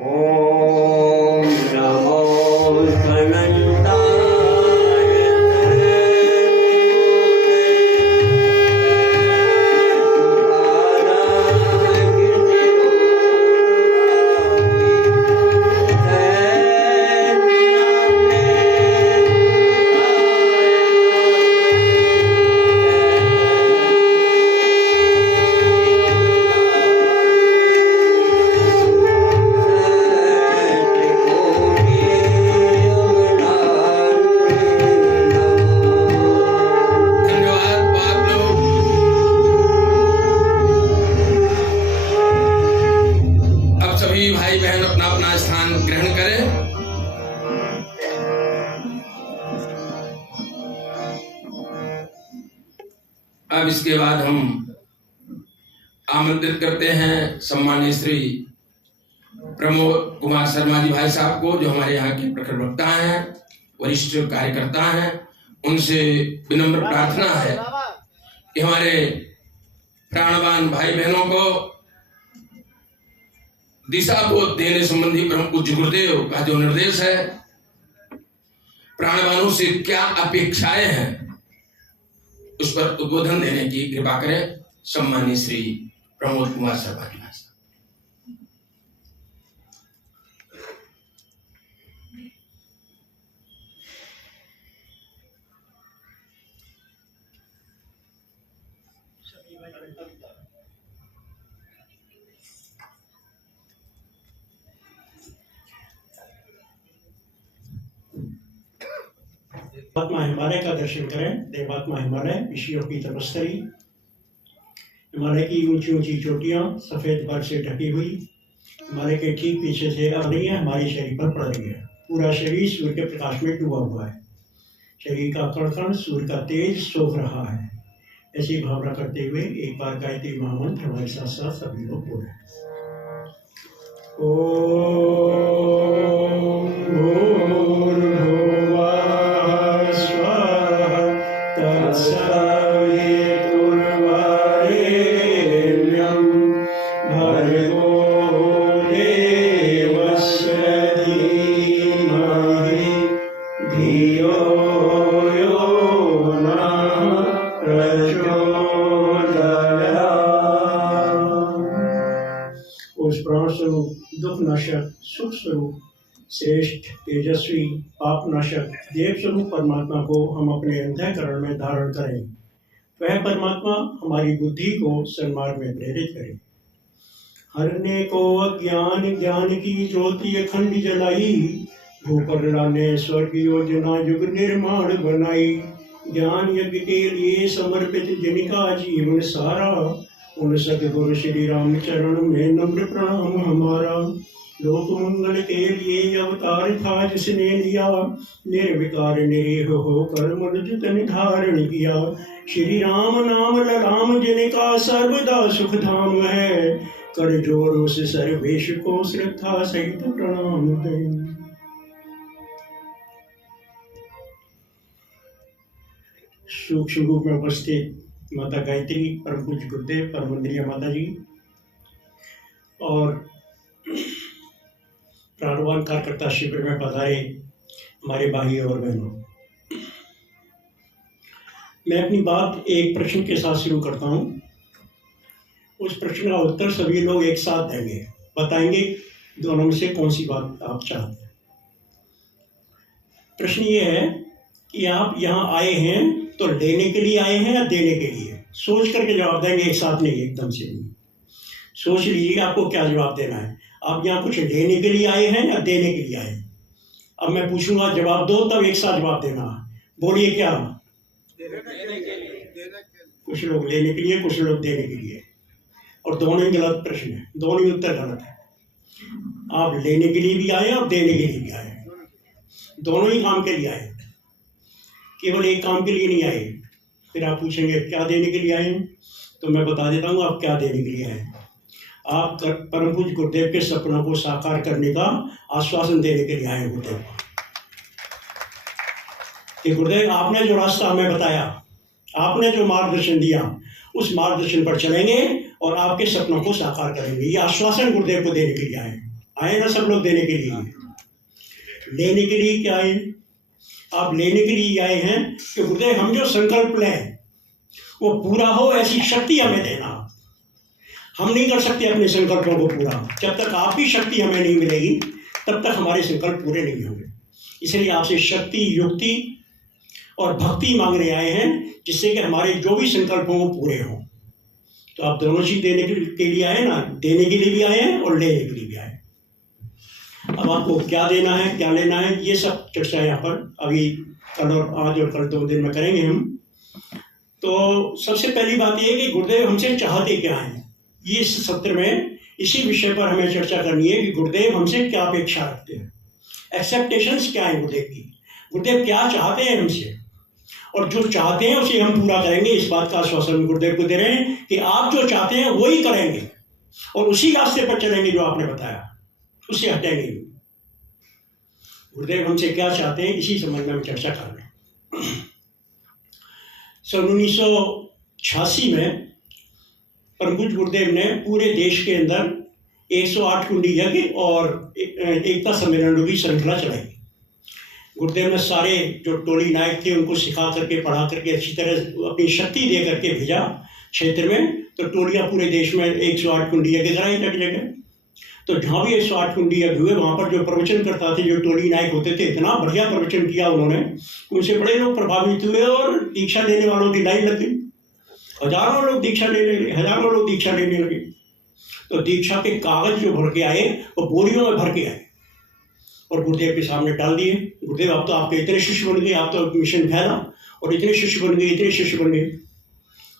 ओम नमो अनंताय भाई बहन अपना अपना स्थान ग्रहण करें। अब इसके बाद हम आमंत्रित करते हैं सम्मानीय श्री प्रमोद कुमार शर्मा जी भाई साहब को, जो हमारे यहाँ के प्रखर वक्ता हैं, वरिष्ठ कार्यकर्ता हैं। उनसे विनम्र प्रार्थना है कि हमारे प्राणवान भाई बहनों को दिशा बोध देने संबंधी परम पूज्य गुरुदेव का जो निर्देश है, प्राणवानों से क्या अपेक्षाएं हैं, उस पर उद्बोधन देने की कृपा करें सम्मानीय श्री प्रमोद कुमार शर्मा जी। देवात्मा हिमालय का दर्शन करें। देवात्मा हिमालय विषयों की तपस्तरी, हिमालय की ऊंची ऊंची चोटियां सफेद बर्फ से ढकी हुई हिमालय के ठीक पीछे से आ रही है, हमारे शरीर पर पड़ रही है। पूरा शरीर सूर्य के प्रकाश में डूबा हुआ है, शरीर का कण कण सूर्य का तेज सोख रहा है। ऐसी भावना करते हुए एक बार गायत्री महामंत्र हमारे साथ साथ सभी लोग बोले। उस प्राण स्वरूप दुख नाशक सुख स्वरूप श्रेष्ठ तेजस्वी पाप नाशक देव स्वरूप परमात्मा को हम अपने अंतःकरण में धारण करें। वह परमात्मा हमारी बुद्धि को सन्मार्ग में प्रेरित करे। हरने को अज्ञान ज्ञान की ज्योति अखंड जलाई, भूपर लाने स्वर्ग योजना युग निर्माण बनाई। ज्ञान यज्ञ के लिए समर्पित जिनका जीवन सारा, उन सद्गुरु श्री राम चरण में नम्र प्रणाम हमारा। लोक मंगल के लिए अवतार था जिसने लिया, निर्विकार निरीह होकर मनुष्य तन धारण किया। श्री राम नाम ललाम जिनका सर्वदा सुख धाम है, कर जोड़ उस सर्वेश को श्रद्धा सहित प्रणाम है। सूक्ष्म रूप में उपस्थित माता गायत्री, परम पूज्य गुरुदेव, परम वंदनीय माता जी और प्राणवान कार्यकर्ता शिविर में पधारे हमारे भाई और बहनों, मैं अपनी बात एक प्रश्न के साथ शुरू करता हूँ। उस प्रश्न का उत्तर सभी लोग एक साथ देंगे, बताएंगे दोनों में से कौन सी बात आप चाहते हैं। प्रश्न ये है कि आप यहाँ आए हैं तो लेने के लिए आए हैं या देने के लिए? सोच करके जवाब देंगे, एक साथ नहीं, एकदम से नहीं। सोच लीजिए आपको क्या जवाब देना है। आप यहाँ कुछ लेने के लिए आए हैं या देने के लिए आए हैं? अब मैं पूछूंगा, जवाब दो, तब एक साथ जवाब देना। बोलिए क्या? देने के लिए। कुछ लोग लेने के लिए, कुछ लोग देने के लिए, और दोनों ही गलत प्रश्न है, दोनों ही उत्तर गलत है। आप लेने के लिए भी आए और देने के लिए भी आए, दोनों ही काम के लिए आए, केवल एक काम के लिए नहीं आए। फिर आप पूछेंगे क्या देने के लिए आए हैं, तो मैं बता देता हूँ आप क्या देने के लिए आए हैं। आप परम पूज्य गुरुदेव के सपनों को साकार करने का आश्वासन देने के लिए आए गुरुदेव कि गुरुदेव आपने जो रास्ता हमें बताया, आपने जो मार्गदर्शन दिया, उस मार्गदर्शन पर चलेंगे और आपके सपनों को साकार करेंगे। ये आश्वासन गुरुदेव को देने के लिए आए। आए ना सब लोग देने के लिए। लेने के लिए क्या आए? आप लेने के लिए आए हैं कि गुरुदेव हम जो संकल्प लें वो पूरा हो, ऐसी शक्ति हमें देना। हम नहीं कर सकते अपने संकल्पों को पूरा। जब तक आपकी शक्ति हमें नहीं मिलेगी तब तक हमारे संकल्प पूरे नहीं होंगे। इसलिए आपसे शक्ति, युक्ति और भक्ति मांगने आए हैं, जिससे कि हमारे जो भी संकल्प हों वो पूरे हों। तो आप दोनों चीज देने के लिए आए ना, देने के लिए भी आए हैं और लेने के लिए भी आए। अब आपको क्या देना है, क्या लेना है, ये सब चर्चा यहाँ पर अभी कल और आज और कल 2 दिन में करेंगे हम। तो सबसे पहली बात ये है कि गुरुदेव हमसे चाहते क्या हैं। ये इस सत्र में इसी विषय पर हमें चर्चा करनी है कि गुरुदेव हमसे क्या अपेक्षा रखते हैं, एक्सेप्टेशंस क्या है गुरुदेव की, गुरुदेव क्या चाहते हैं हमसे, और जो चाहते हैं उसे हम पूरा करेंगे। इस बात का आश्वासन गुरुदेव को दे रहे हैं कि आप जो चाहते हैं वही करेंगे और उसी रास्ते पर चलेंगे जो आपने बताया, उससे हटेंगे नहीं। गुरुदेव हमसे क्या चाहते हैं, इसी संबंध में हम चर्चा कर रहे हैं। सन 1986 में परम पूज्य गुरुदेव ने पूरे देश के अंदर 108 कुंडी यज्ञ और एकता सम्मेलन की श्रृंखला चलाई। गुरुदेव ने सारे जो टोली नायक थे उनको सिखा करके, पढ़ा करके, अच्छी तरह अपनी शक्ति दे करके भेजा क्षेत्र में। तो टोलियाँ पूरे देश में 108 कुंडी यज्ञ कराई जगह जगह। तो जहाँ भी 108 कुंडी यज्ञ हुए वहाँ पर जो प्रवचन करता थे, जो टोली नायक होते थे, इतना बढ़िया प्रवचन किया उन्होंने, उनसे बड़े लोग प्रभावित हुए और दीक्षा लेने वालों की लाइन लग गई। हजारों लोग दीक्षा लेने लगे। तो दीक्षा के कागज जो भर के आए वो बोरियों में भर के आए और गुरुदेव के सामने डाल दिए। गुरुदेव अब तो आपके इतने शिष्य बन गए, आप तो मिशन फैला और इतने शिष्य बन गए।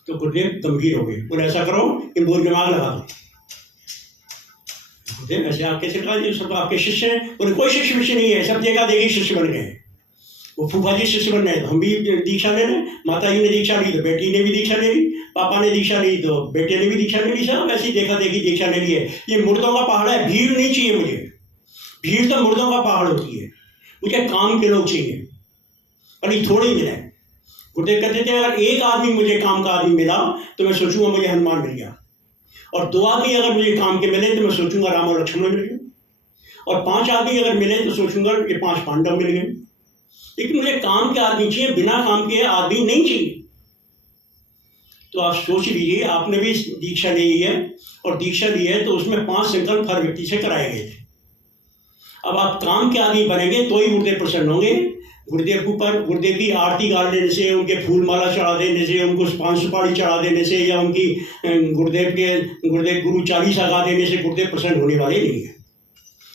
तो गुरुदेव गंभीर हो गए, बोले ऐसा करो इन बोरी में आग लगा दो। गुरुदेव ऐसे आप कैसे कहा, ये सब आपके शिष्य हैं? बोले कोई शिष्य विषय नहीं है, सब देखा देखी शिष्य बन गए। वो फूफा जी शिष्य बन गए तो हम भी दीक्षा ले लें। माता जी ने दीक्षा ली तो बेटी ने भी दीक्षा ले ली, पापा ने दीक्षा ली तो बेटे ने भी दीक्षा ले ली। सब ऐसी देखा देखी दीक्षा ले ली है। ये मुर्दों का पहाड़ है, भीड़ नहीं चाहिए मुझे। भीड़ तो मुर्दों का पहाड़ होती है, मुझे काम के लोग चाहिए, बड़ी थोड़ी मिले। गुरुदेव कहते थे अगर एक आदमी मुझे काम का आदमी मिला तो मैं सोचूंगा मुझे हनुमान मिल गया, और 2 आदमी अगर मुझे काम के मिले तो मैं सोचूंगा राम और लक्ष्मण मिल गए, और 5 आदमी अगर मिले तो सोचूंगा ये 5 पांडव मिल गए। लेकिन मुझे काम के आदमी चाहिए, बिना काम के आदमी नहीं चाहिए। तो आप सोच लीजिए, आपने भी दीक्षा ली है और दीक्षा ली है तो उसमें 5 संकल्प हर व्यक्ति से कराए गए थे। अब आप काम के आदमी बनेंगे तो ही गुरुदेव प्रसन्न होंगे। गुरुदेव के ऊपर गुरुदेव की आरती गा लेने से, उनके फूल माला चढ़ा देने से, उनको 5 सुपारी चढ़ा देने से, या उनकी गुरुदेव गुरु चालीसा गा देने से गुरुदेव प्रसन्न होने वाले नहीं है।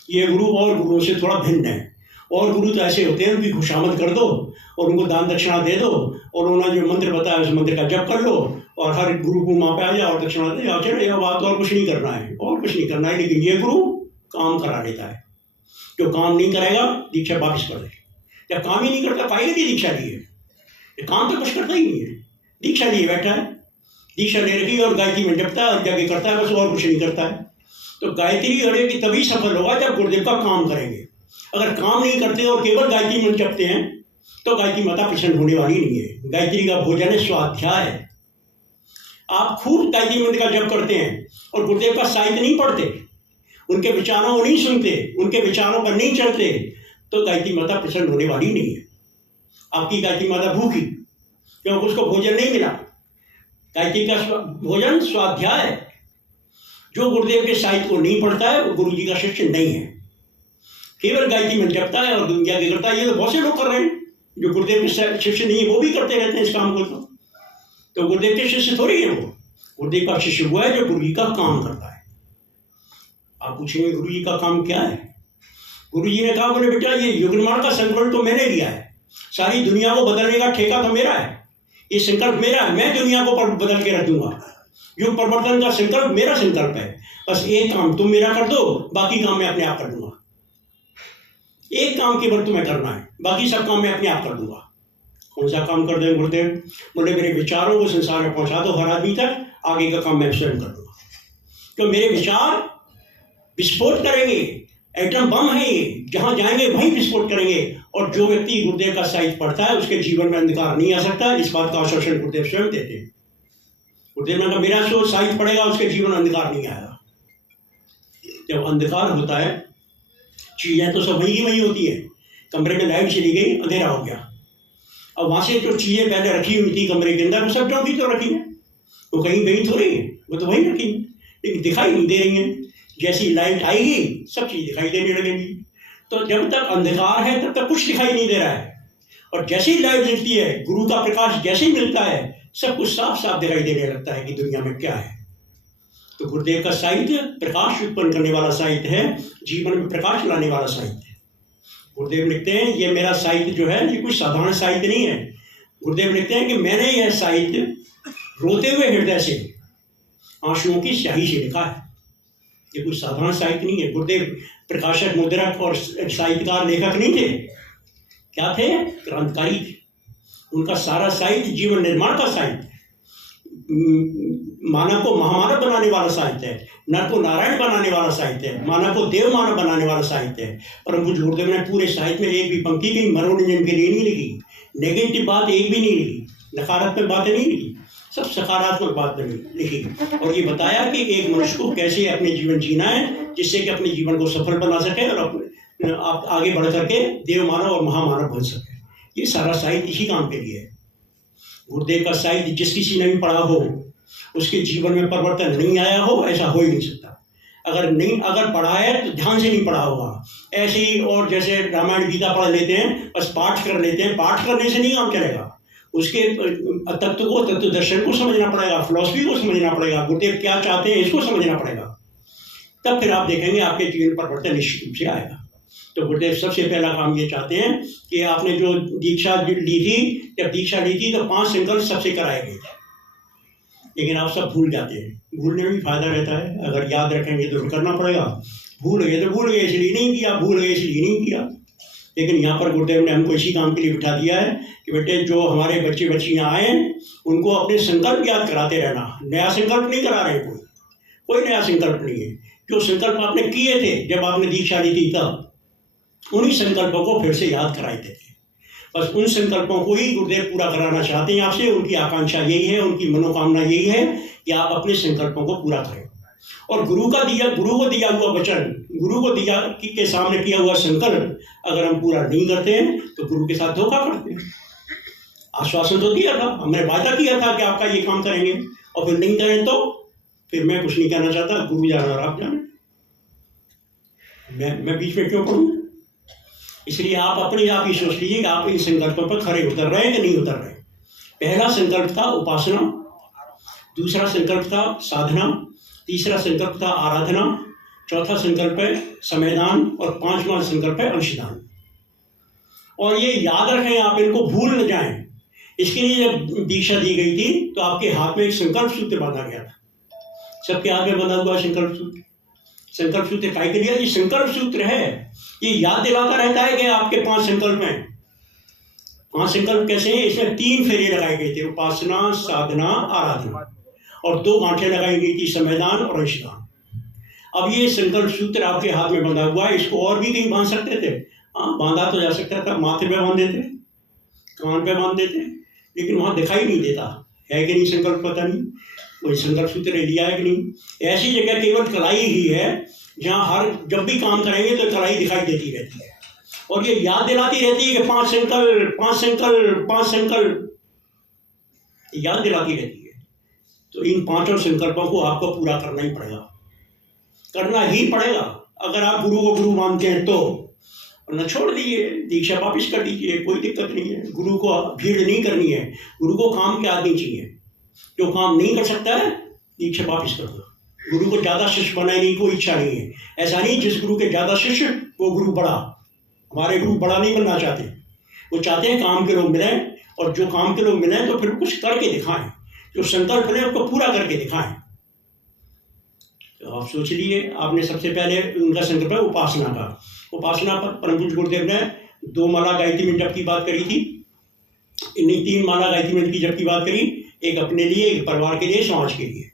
ये गुरु और गुरुओं से थोड़ा भिन्न है। और गुरु तो ऐसे होते हैं उनकी खुशामद कर दो और उनको दान दक्षिणा दे दो और उन्होंने जो मंत्र बताया उस मंत्र का जप कर लो और हर गुरु को वहाँ पे आ जाओ और दक्षिणा दे जाओ, चलो यह बात और कुछ नहीं करना है, और कुछ नहीं करना है। लेकिन ये गुरु काम करा लेता है। जो काम नहीं करेगा दीक्षा वापिस कर दे। जब काम ही नहीं करता पाएगा कि दीक्षा ली है, काम तो कुछ करता ही नहीं है। दीक्षा लिए बैठा है, दीक्षा ले रखी और गायत्री में जपता है और यज्ञ करता है, बस और कुछ नहीं करता है। तो गायत्री हरे की तभी सफल होगा जब गुरुदेव का काम करेंगे। अगर काम नहीं करते और केवल गायत्री मंत्र जपते हैं तो गायत्री माता प्रसन्न होने वाली नहीं है। गायत्री का भोजन है स्वाध्याय। आप खूब गायत्री मंत्र का जप करते हैं और गुरुदेव का साहित्य नहीं पढ़ते, उनके विचारों को नहीं सुनते, उनके विचारों पर नहीं चलते, तो गायत्री माता प्रसन्न होने वाली नहीं है। आपकी गायत्री माता भूखी क्योंकि उसको भोजन नहीं मिला। गायत्री का भोजन स्वाध्याय है। जो गुरुदेव के साहित्य को नहीं पढ़ता है वो गुरु जी का शिष्य नहीं है। केवल गायत्री मंत्र जपता है और दुनिया के करता है। ये तो बहुत से लोग कर रहे हैं जो गुरुदेव के शिष्य नहीं है, वो भी करते रहते हैं इस काम को। तो गुरुदेव के शिष्य थोड़ी है वो। गुरुदेव का शिष्य हुआ है जो गुरु जी का काम करता है। आप पूछेंगे गुरु जी का काम क्या है? गुरु जी ने कहा बोले बेटा ये युग निर्माण का संकल्प तो मैंने लिया है, सारी दुनिया को बदलने का ठेका तो मेरा है, ये संकल्प मेरा है, मैं दुनिया को बदल के रख दूंगा। युग परिवर्तन का संकल्प मेरा संकल्प है। बस एक काम तुम मेरा कर दो, बाकी काम मैं अपने आप कर दूंगा। एक काम केवल तुम्हें करना है, बाकी सब काम मैं अपने आप कर दूंगा। कौन सा काम कर दें गुरुदेव? बोले मेरे विचारों को संसार में पहुंचा दो हर आदमी तक, आगे का काम मैं स्वयं कर दूंगा। तो मेरे विचार विस्फोट करेंगे, एटम बम है ये, जहां जाएंगे वहीं विस्फोट करेंगे। और जो व्यक्ति गुरुदेव का साहित्य पढ़ता है उसके जीवन में अंधकार नहीं आ सकता। इस बात का आश्वासन गुरुदेव स्वयं देते हैं। गुरुदेव ने कहा मेरा जो साहित्य पढ़ेगा उसके जीवन में अंधकार नहीं आएगा। जब अंधकार होता है चीज़ें तो सब वही की वही होती है। कमरे में लाइट चली गई, अंधेरा हो गया, अब वहाँ से जो चीज़ें पहले रखी हुई थी कमरे के अंदर वो सब की तो रखी हैं, वो कहीं गई थोड़ी है, वो तो वहीं रखी हैं, लेकिन दिखाई नहीं दे रही हैं। जैसी लाइट आएगी सब चीज़ दिखाई देने लगेंगी। तो जब तक अंधकार है तब तक कुछ दिखाई नहीं दे रहा है, और जैसे ही लाइट मिलती है, गुरु का प्रकाश जैसे ही मिलता है, सब कुछ साफ साफ दिखाई देने लगता है कि दुनिया में क्या है। तो गुरुदेव का साहित्य प्रकाश उत्पन्न करने वाला साहित्य है, जीवन में प्रकाश लाने वाला साहित्य है। गुरुदेव लिखते हैं ये मेरा साहित्य जो है ये कुछ साधारण साहित्य नहीं है। गुरुदेव लिखते हैं कि मैंने यह साहित्य रोते हुए हृदय से, आंसुओं की स्याही से लिखा है। ये कुछ साधारण साहित्य नहीं है। गुरुदेव प्रकाशक, मुद्रक और साहित्यकार, लेखक नहीं थे। क्या थे? क्रांतिकारी थे। उनका सारा साहित्य जीवन निर्माण का साहित्य, मानव को महामानव बनाने वाला साहित्य है, नर को नारायण बनाने वाला साहित्य है, मानव को देव मानव बनाने वाला साहित्य है। परम पूज्य गुरुदेव ने पूरे साहित्य में एक भी पंक्ति कहीं मनोरंजन के लिए नहीं लिखी, नेगेटिव बात एक भी नहीं लिखी, नकारात्मक बातें नहीं लिखी, सब सकारात्मक बातें लिखी। और ये बताया कि एक मनुष्य को कैसे अपने जीवन जीना है जिससे कि अपने जीवन को सफल बना सके और अपने आप आगे बढ़ करके देव मानव और महामानव बन सके। ये सारा साहित्य इसी काम के लिए है। गुरुदेव का साहित्य जिस किसी ने भी पढ़ा हो, उसके जीवन में परिवर्तन नहीं आया हो, ऐसा हो ही नहीं सकता। अगर पढ़ा है तो ध्यान से नहीं पढ़ा होगा, ऐसे ही। और जैसे रामायण गीता पढ़ लेते हैं, बस पाठ कर लेते हैं, पाठ करने से नहीं काम चलेगा। उसके तत्व दर्शन को समझना पड़ेगा, फिलॉसफी को समझना पड़ेगा, गुरुदेव क्या चाहते हैं इसको समझना पड़ेगा, तब फिर आप देखेंगे आपके जीवन परिवर्तन निश्चित रूप से आएगा। तो गुरुदेव सबसे पहला काम ये चाहते हैं कि आपने जो दीक्षा ली थी, जब दीक्षा ली थी तो 5 संकल्प सबसे कराए गए थे, लेकिन आप सब भूल जाते हैं। भूलने में भी फायदा रहता है, अगर याद रखेंगे तो करना पड़ेगा। भूल गए तो भूल गए इसलिए नहीं किया, भूल गए इसलिए नहीं किया। लेकिन यहाँ पर गुरुदेव ने हमको इसी काम के लिए बिठा दिया है कि बेटे जो हमारे बच्चे बच्चियाँ आए उनको अपने संकल्प याद कराते रहना। नया संकल्प नहीं करा रहे, कोई नया संकल्प नहीं है। जो संकल्प आपने किए थे जब आपने दीक्षा ली थी तब, उन्हीं संकल्पों को फिर से याद कराए थे। बस उन संकल्पों को ही गुरुदेव पूरा कराना चाहते हैं आपसे। उनकी आकांक्षा यही है, उनकी मनोकामना यही है कि आप अपने संकल्पों को पूरा करें। और गुरु को दिया हुआ वचन, गुरु को के सामने किया हुआ संकल्प अगर हम पूरा नहीं करते हैं तो गुरु के साथ धोखा करते हैं। आश्वासन तो दिया था, हमने वादा किया था कि आपका ये काम करेंगे, और फिर नहीं करें तो फिर मैं कुछ नहीं कहना चाहता, गुरु जाना और आप जाने, मैं बीच में क्यों पढ़ूँ। इसलिए आप अपने आप ही सोच लीजिए कि आप इन संकल्पों पर खरे उतर रहे हैं कि नहीं उतर रहे। पहला संकल्प था उपासना, दूसरा संकल्प था साधना, तीसरा संकल्प था आराधना, चौथा संकल्प है समयदान, और 5वां संकल्प है अंशदान। और ये याद रखें, आप इनको भूल न जाएं। इसके लिए जब दीक्षा दी गई थी तो आपके हाथ में एक संकल्प सूत्र बांधा गया था। सबके हाथ में बंधा हुआ संकल्प सूत्र। संकल्प सूत्र काय के लिए? ये संकल्प सूत्र है, ये याद दिलाता रहता है कि आपके 5 संकल्प हैं। 5 संकल्प कैसे हैं? इसमें 3 फेरे लगाए गए थे, उपासना, साधना, आराधना, और 2 गांठें लगाई गई थी, समयदान और अंशदान। अब ये संकल्प सूत्र आपके हाथ में बंधा हुआ है, इसको और भी कहीं बांध सकते थे। हाँ, बांधा तो जा सकता था, माथे पे बांध देते, कान पे बांध देते, लेकिन वहाँ दिखाई नहीं देता है कि नहीं संकल्प, पता नहीं कोई संकल्प सूत्र लिया है कि नहीं। ऐसी जगह केवल कलाई ही है जहाँ जब भी काम करेंगे तो कलाई दिखाई देती रहती है, और ये याद दिलाती रहती है कि 5 संकल्प, 5 संकल्प, 5 संकल्प, याद दिलाती रहती है। तो इन 5 संकल्पों को आपको पूरा करना ही पड़ेगा, करना ही पड़ेगा। अगर आप गुरु को गुरु मानते हैं तो, वरना छोड़ दीजिए, दीक्षा वापिस कर दीजिए, कोई दिक्कत नहीं है। गुरु को भीड़ नहीं करनी है, गुरु को काम के आदमी चाहिए। जो काम नहीं कर सकता है दीक्षा वापिस कर दो। गुरु को ज़्यादा शिष्य बनाने की कोई इच्छा नहीं है। ऐसा नहीं जिस गुरु के ज़्यादा शिष्य वो गुरु बड़ा। हमारे गुरु बड़ा नहीं बनना चाहते, वो चाहते हैं काम के लोग मिलें, और जो काम के लोग मिलें तो फिर कुछ करके दिखाएं, जो संकल्प लें उसको पूरा करके दिखाएं। तो आप सोच लीजिए, आपने सबसे पहले उनका संकल्प है उपासना का। उपासना पर परम पूज्य गुरुदेव ने 2 माला गायत्री मंत्र जप की बात करी थी, इन्हीं 3 माला गायत्री मंत्र की जप की बात करी, एक अपने लिए, एक परिवार के लिए, समाज के लिए।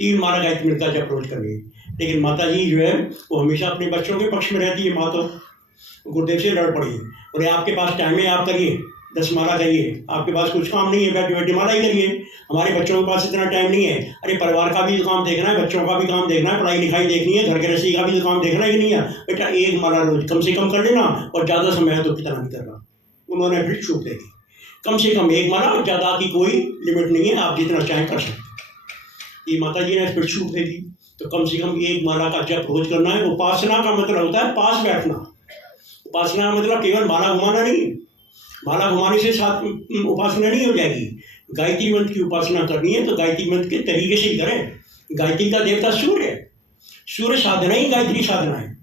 3 माला गायत्री मंत्र का जप रोज करिए। लेकिन माता जी जो है वो हमेशा अपने बच्चों के पक्ष में रहती है। माँ तो गुरुदेव से लड़ पड़ी, और आपके पास टाइम है आप करिए, 10 माला करिए। आपके पास कुछ काम नहीं है, बैठे बैठे माला ही करिए। हमारे बच्चों के पास इतना टाइम नहीं है। अरे परिवार का भी तो काम देखना है, बच्चों का भी काम देखना है, पढ़ाई लिखाई देखनी है, घर गृहस्थी का भी तो काम देखना है कि नहीं है। बेटा 1 माला रोज कम से कम कर लेना, और ज़्यादा समय है तो कितना भी करना। उन्होंने फिर छूट दे दी, कम से कम 1 माला, और ज़्यादा की कोई लिमिट नहीं है, आप जितना चाहें कर सकते। ये माता जी ने फिर छूट दे दी, तो कम से कम 1 माला का जप रोज करना है। उपासना का मतलब होता है पास बैठना। उपासना का मतलब केवल माला घुमाना नहीं, माला घुमाने से साथ उपासना नहीं हो जाएगी। गायत्री मंत्र की उपासना करनी है तो गायत्री मंत्र के तरीके से ही करें। गायत्री का देवता सूर्य है, सूर्य साधना ही गायत्री साधना है,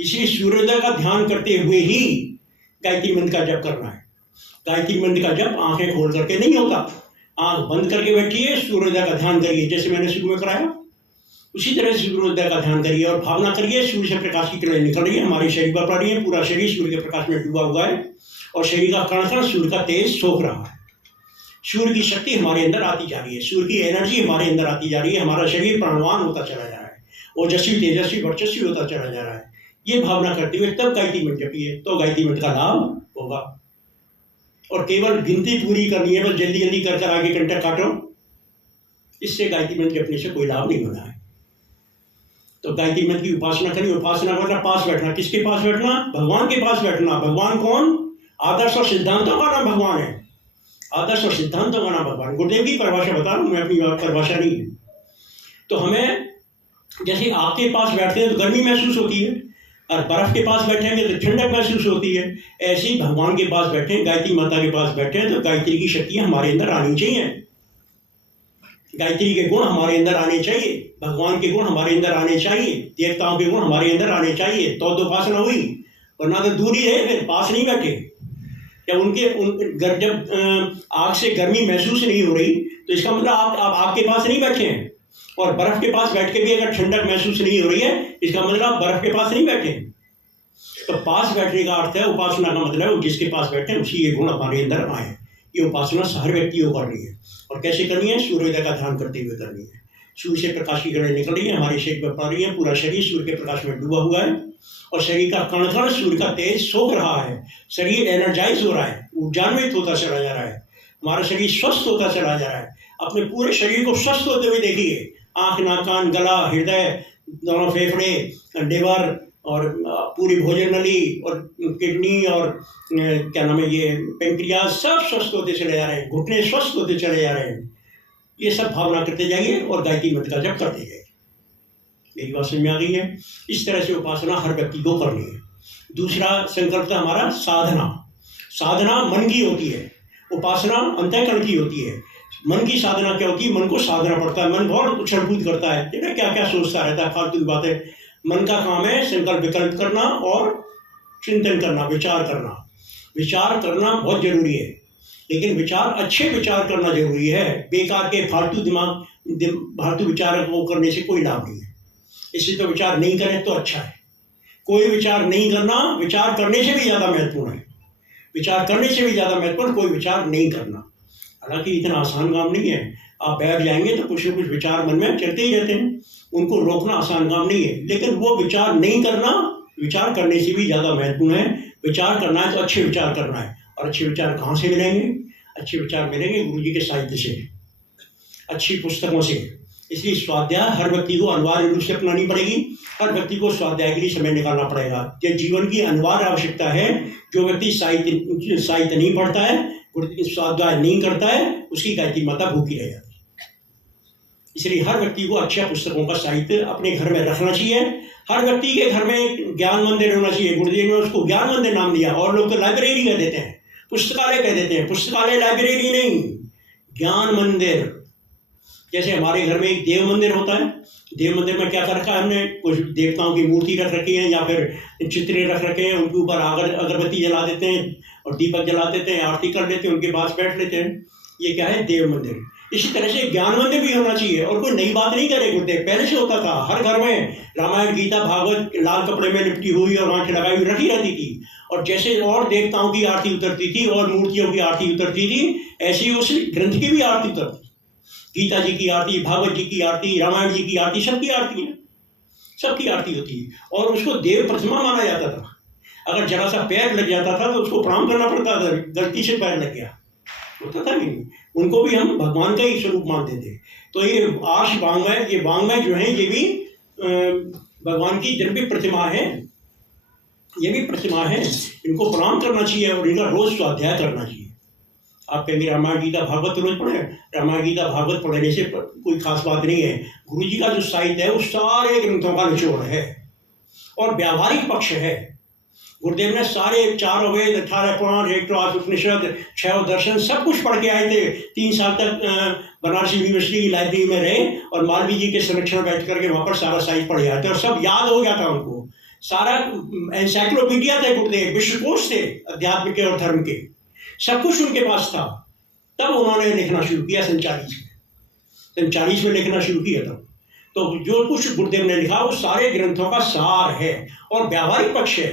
इसलिए सूर्योदय का ध्यान करते हुए ही गायत्री मंत्र का जप करना है। गायत्री मंत्र का जप आंखें खोल करके नहीं होता, आंख बंद करके बैठिए, सूर्योदय का ध्यान करिए, जैसे मैंने शुरू में कराया उसी तरह से सूर्योदय का ध्यान करिए और भावना करिए सूर्य से प्रकाश की किरणें निकल रही है, हमारे शरीर पर पड़ रही है, पूरा शरीर सूर्य के प्रकाश में डूबा हुआ है और शरीर का कण कण सूर्य का तेज सोख रहा है। सूर्य की शक्ति हमारे अंदर आती जा रही है, सूर्य की एनर्जी हमारे अंदर आती जा रही है, हमारा शरीर प्राणवान होता चला जा रहा है, ओजस्वी तेजस्वी वर्चस्वी होता चला जा रहा है। ये भावना करते हुए तब गायत्री मंत्र जपिए, तो गायत्री मंत्र का लाभ होगा। और केवल गिनती पूरी करनी है, बस जल्दी जल्दी कर आगे घंटा काटो, इससे गायत्री मंत्र जपने से कोई लाभ नहीं होना है। तो गायत्री मंत्र की उपासना करनी, उपासना करना पास बैठना। किसके पास बैठना? भगवान के पास बैठना। भगवान कौन? आदर्श और सिद्धांतों का नाम भगवान है, आदर्श और सिद्धांतों का नाम भगवान। गुरुदेव की परिभाषा बता रहा हूँ मैं, अपनी परिभाषा नहीं है। तो हमें जैसे आग के पास बैठते हैं तो गर्मी महसूस होती है, और बर्फ के पास बैठेंगे तो ठंडक महसूस होती है, ऐसे ही भगवान के पास बैठे, गायत्री माता के पास बैठे तो गायत्री की शक्ति हमारे अंदर आनी चाहिए, गायत्री के गुण हमारे अंदर आने चाहिए, भगवान के गुण हमारे अंदर आने चाहिए, देवताओं के गुण हमारे अंदर आने चाहिए, तो उपासना हुई। वरना तो दूर ही रहे, फिर पास नहीं बैठे। जब आग से गर्मी महसूस नहीं हो रही तो इसका मतलब आप आग के पास नहीं बैठे हैं, और बर्फ के पास बैठ के भी अगर ठंडक महसूस नहीं हो रही है इसका मतलब आप बर्फ के पास नहीं बैठे। तो पास बैठने का अर्थ है, उपासना का मतलब है जिसके पास बैठे उसी के गुण हमारे अंदर आए। ये उपासना हर व्यक्ति को करनी है, और कैसे करनी है? सूर्योदय का ध्यान करते हुए करनी है। सूर्य से प्रकाश की किरणें निकल रही है, हमारे शरीर पर पड़ रही है, पूरा शरीर सूर्य के प्रकाश में डूबा हुआ है, और शरीर का कण कण सूर्य का तेज सोख रहा है, शरीर एनर्जाइज हो रहा है, ऊर्जान्वित होता चला जा रहा है, हमारा शरीर स्वस्थ होता चला जा रहा है। अपने पूरे शरीर को स्वस्थ होते हुए देखिए, आँख नाक कान गला हृदय दोनों फेफड़े लिवर और पूरी भोजन नली और किडनी और क्या नाम है ये पेंक्रियास, सब स्वस्थ होते चले जा रहे हैं, घुटने स्वस्थ होते चले जा रहे हैं। ये सब भावना करते जाइए और गायत्री मंत्र का जप करते जाइए। मेरी बात समझ में आ गई है? इस तरह से उपासना हर व्यक्ति को करनी है। दूसरा संकल्प था हमारा साधना। साधना मन की होती है, उपासना अंतःकरण की होती है। मन की साधना क्या होती है? मन को साधना पड़ता है। मन बहुत उछल-कूद करता है, देखा क्या क्या सोचता रहता है, फालतू की बातें। मन का काम है संकल्प विकल्प करना और चिंतन करना, विचार करना। विचार करना बहुत जरूरी है, लेकिन विचार अच्छे विचार करना जरूरी है। बेकार के फालतू विचार को करने से कोई लाभ नहीं है। इसलिए तो विचार नहीं करें तो अच्छा है। कोई विचार नहीं करना विचार करने से भी ज़्यादा महत्वपूर्ण है। विचार करने से भी ज़्यादा महत्वपूर्ण कोई विचार नहीं करना। हालांकि इतना आसान काम नहीं है। आप बैठ जाएंगे तो कुछ न कुछ विचार मन में चलते ही रहते हैं, उनको रोकना आसान काम नहीं है। लेकिन वो विचार नहीं करना विचार करने से भी ज़्यादा महत्वपूर्ण है। विचार करना है तो अच्छे विचार करना है। और अच्छे विचार कहाँ से मिलेंगे? अच्छे विचार मिलेंगे गुरु जी के साहित्य से, अच्छी पुस्तकों से। इसलिए स्वाध्याय हर व्यक्ति को अनिवार्य रूप से अपनानी पड़ेगी। हर व्यक्ति को स्वाध्याय के लिए समय निकालना पड़ेगा। यह जीवन की अनिवार्य आवश्यकता है। जो व्यक्ति साहित्य नहीं पढ़ता है, स्वाध्याय नहीं करता है, उसकी गायत्री माता भूखी रह जाती है। इसलिए हर व्यक्ति को अच्छा पुस्तकों का साहित्य अपने घर में रखना चाहिए। हर व्यक्ति के घर में ज्ञान मंदिर होना चाहिए। गुरुदेव ने उसको ज्ञान मंदिर नाम दिया, और लोग तो लाइब्रेरी कह देते हैं, पुस्तकालय कह देते हैं। पुस्तकालय लाइब्रेरी नहीं, ज्ञान मंदिर। जैसे हमारे घर में एक देव मंदिर होता है, देव मंदिर में क्या कर रखा है हमने? कुछ देवताओं की मूर्ति रख रखी है या फिर चित्रे रख रखे हैं, उनके ऊपर अगरबत्ती जला देते हैं और दीपक जला देते हैं, आरती कर लेते हैं, उनके पास बैठ लेते हैं। ये क्या है? देव मंदिर। इसी तरह से ज्ञान मंदिर भी होना चाहिए। और कोई नई बात नहीं करे गुरुदेव, पहले से होता था। हर घर में रामायण गीता भागवत लाल कपड़े में लिपटी हुई और आंखें लगाई हुई रखी रहती थी। और जैसे और देवताओं की आरती उतरती थी और मूर्तियों की आरती उतरती थी, ऐसी उस ग्रंथ की भी आरती उतरती। गीता जी की आरती, भागवत जी की आरती, रामायण जी की आरती, सबकी आरती है, सबकी आरती होती है। और उसको देव प्रतिमा माना जाता था। अगर जरा सा पैर लग जाता था तो उसको प्रणाम करना पड़ता था, गलती से पैर लग गया, होता था नहीं। उनको भी हम भगवान का ही स्वरूप मानते थे। तो ये आर्ष वांग्मय, ये वांग्मय जो है ये भी भगवान की जन्म प्रतिमा है, ये भी प्रतिमा है। इनको प्रणाम करना चाहिए और इनका रोज स्वाध्याय करना चाहिए। आप कहेंगे रामायण गीता भागवत रोज पढ़े, रामायण गीता भागवत पढ़ने से कोई खास बात नहीं है। गुरु जी का जो साहित्य है वो सारे ग्रंथों का निचोड़ है और व्यावहारिक पक्ष है। गुरुदेव ने सारे 4 वेद, 18 पुराण, 108 उपनिषद, 6 दर्शन सब कुछ पढ़ के आए थे। 3 साल तक बनारस यूनिवर्सिटी की लाइब्रेरी में रहे और मालवीय जी के संरक्षण बैठ करके वहाँ पर सारा साहित्य पढ़ आए थे और सब याद हो गया था उनको। सारा एनसाइक्लोपीडिया थे गुरुदेव, विश्वकोश थे अध्यात्म के और धर्म के, सब कुछ उनके पास था। तब उन्होंने लिखना शुरू किया सन 40 में लिखना शुरू किया था। तो जो कुछ गुरुदेव ने लिखा वो सारे ग्रंथों का सार है और व्यावहारिक पक्ष है।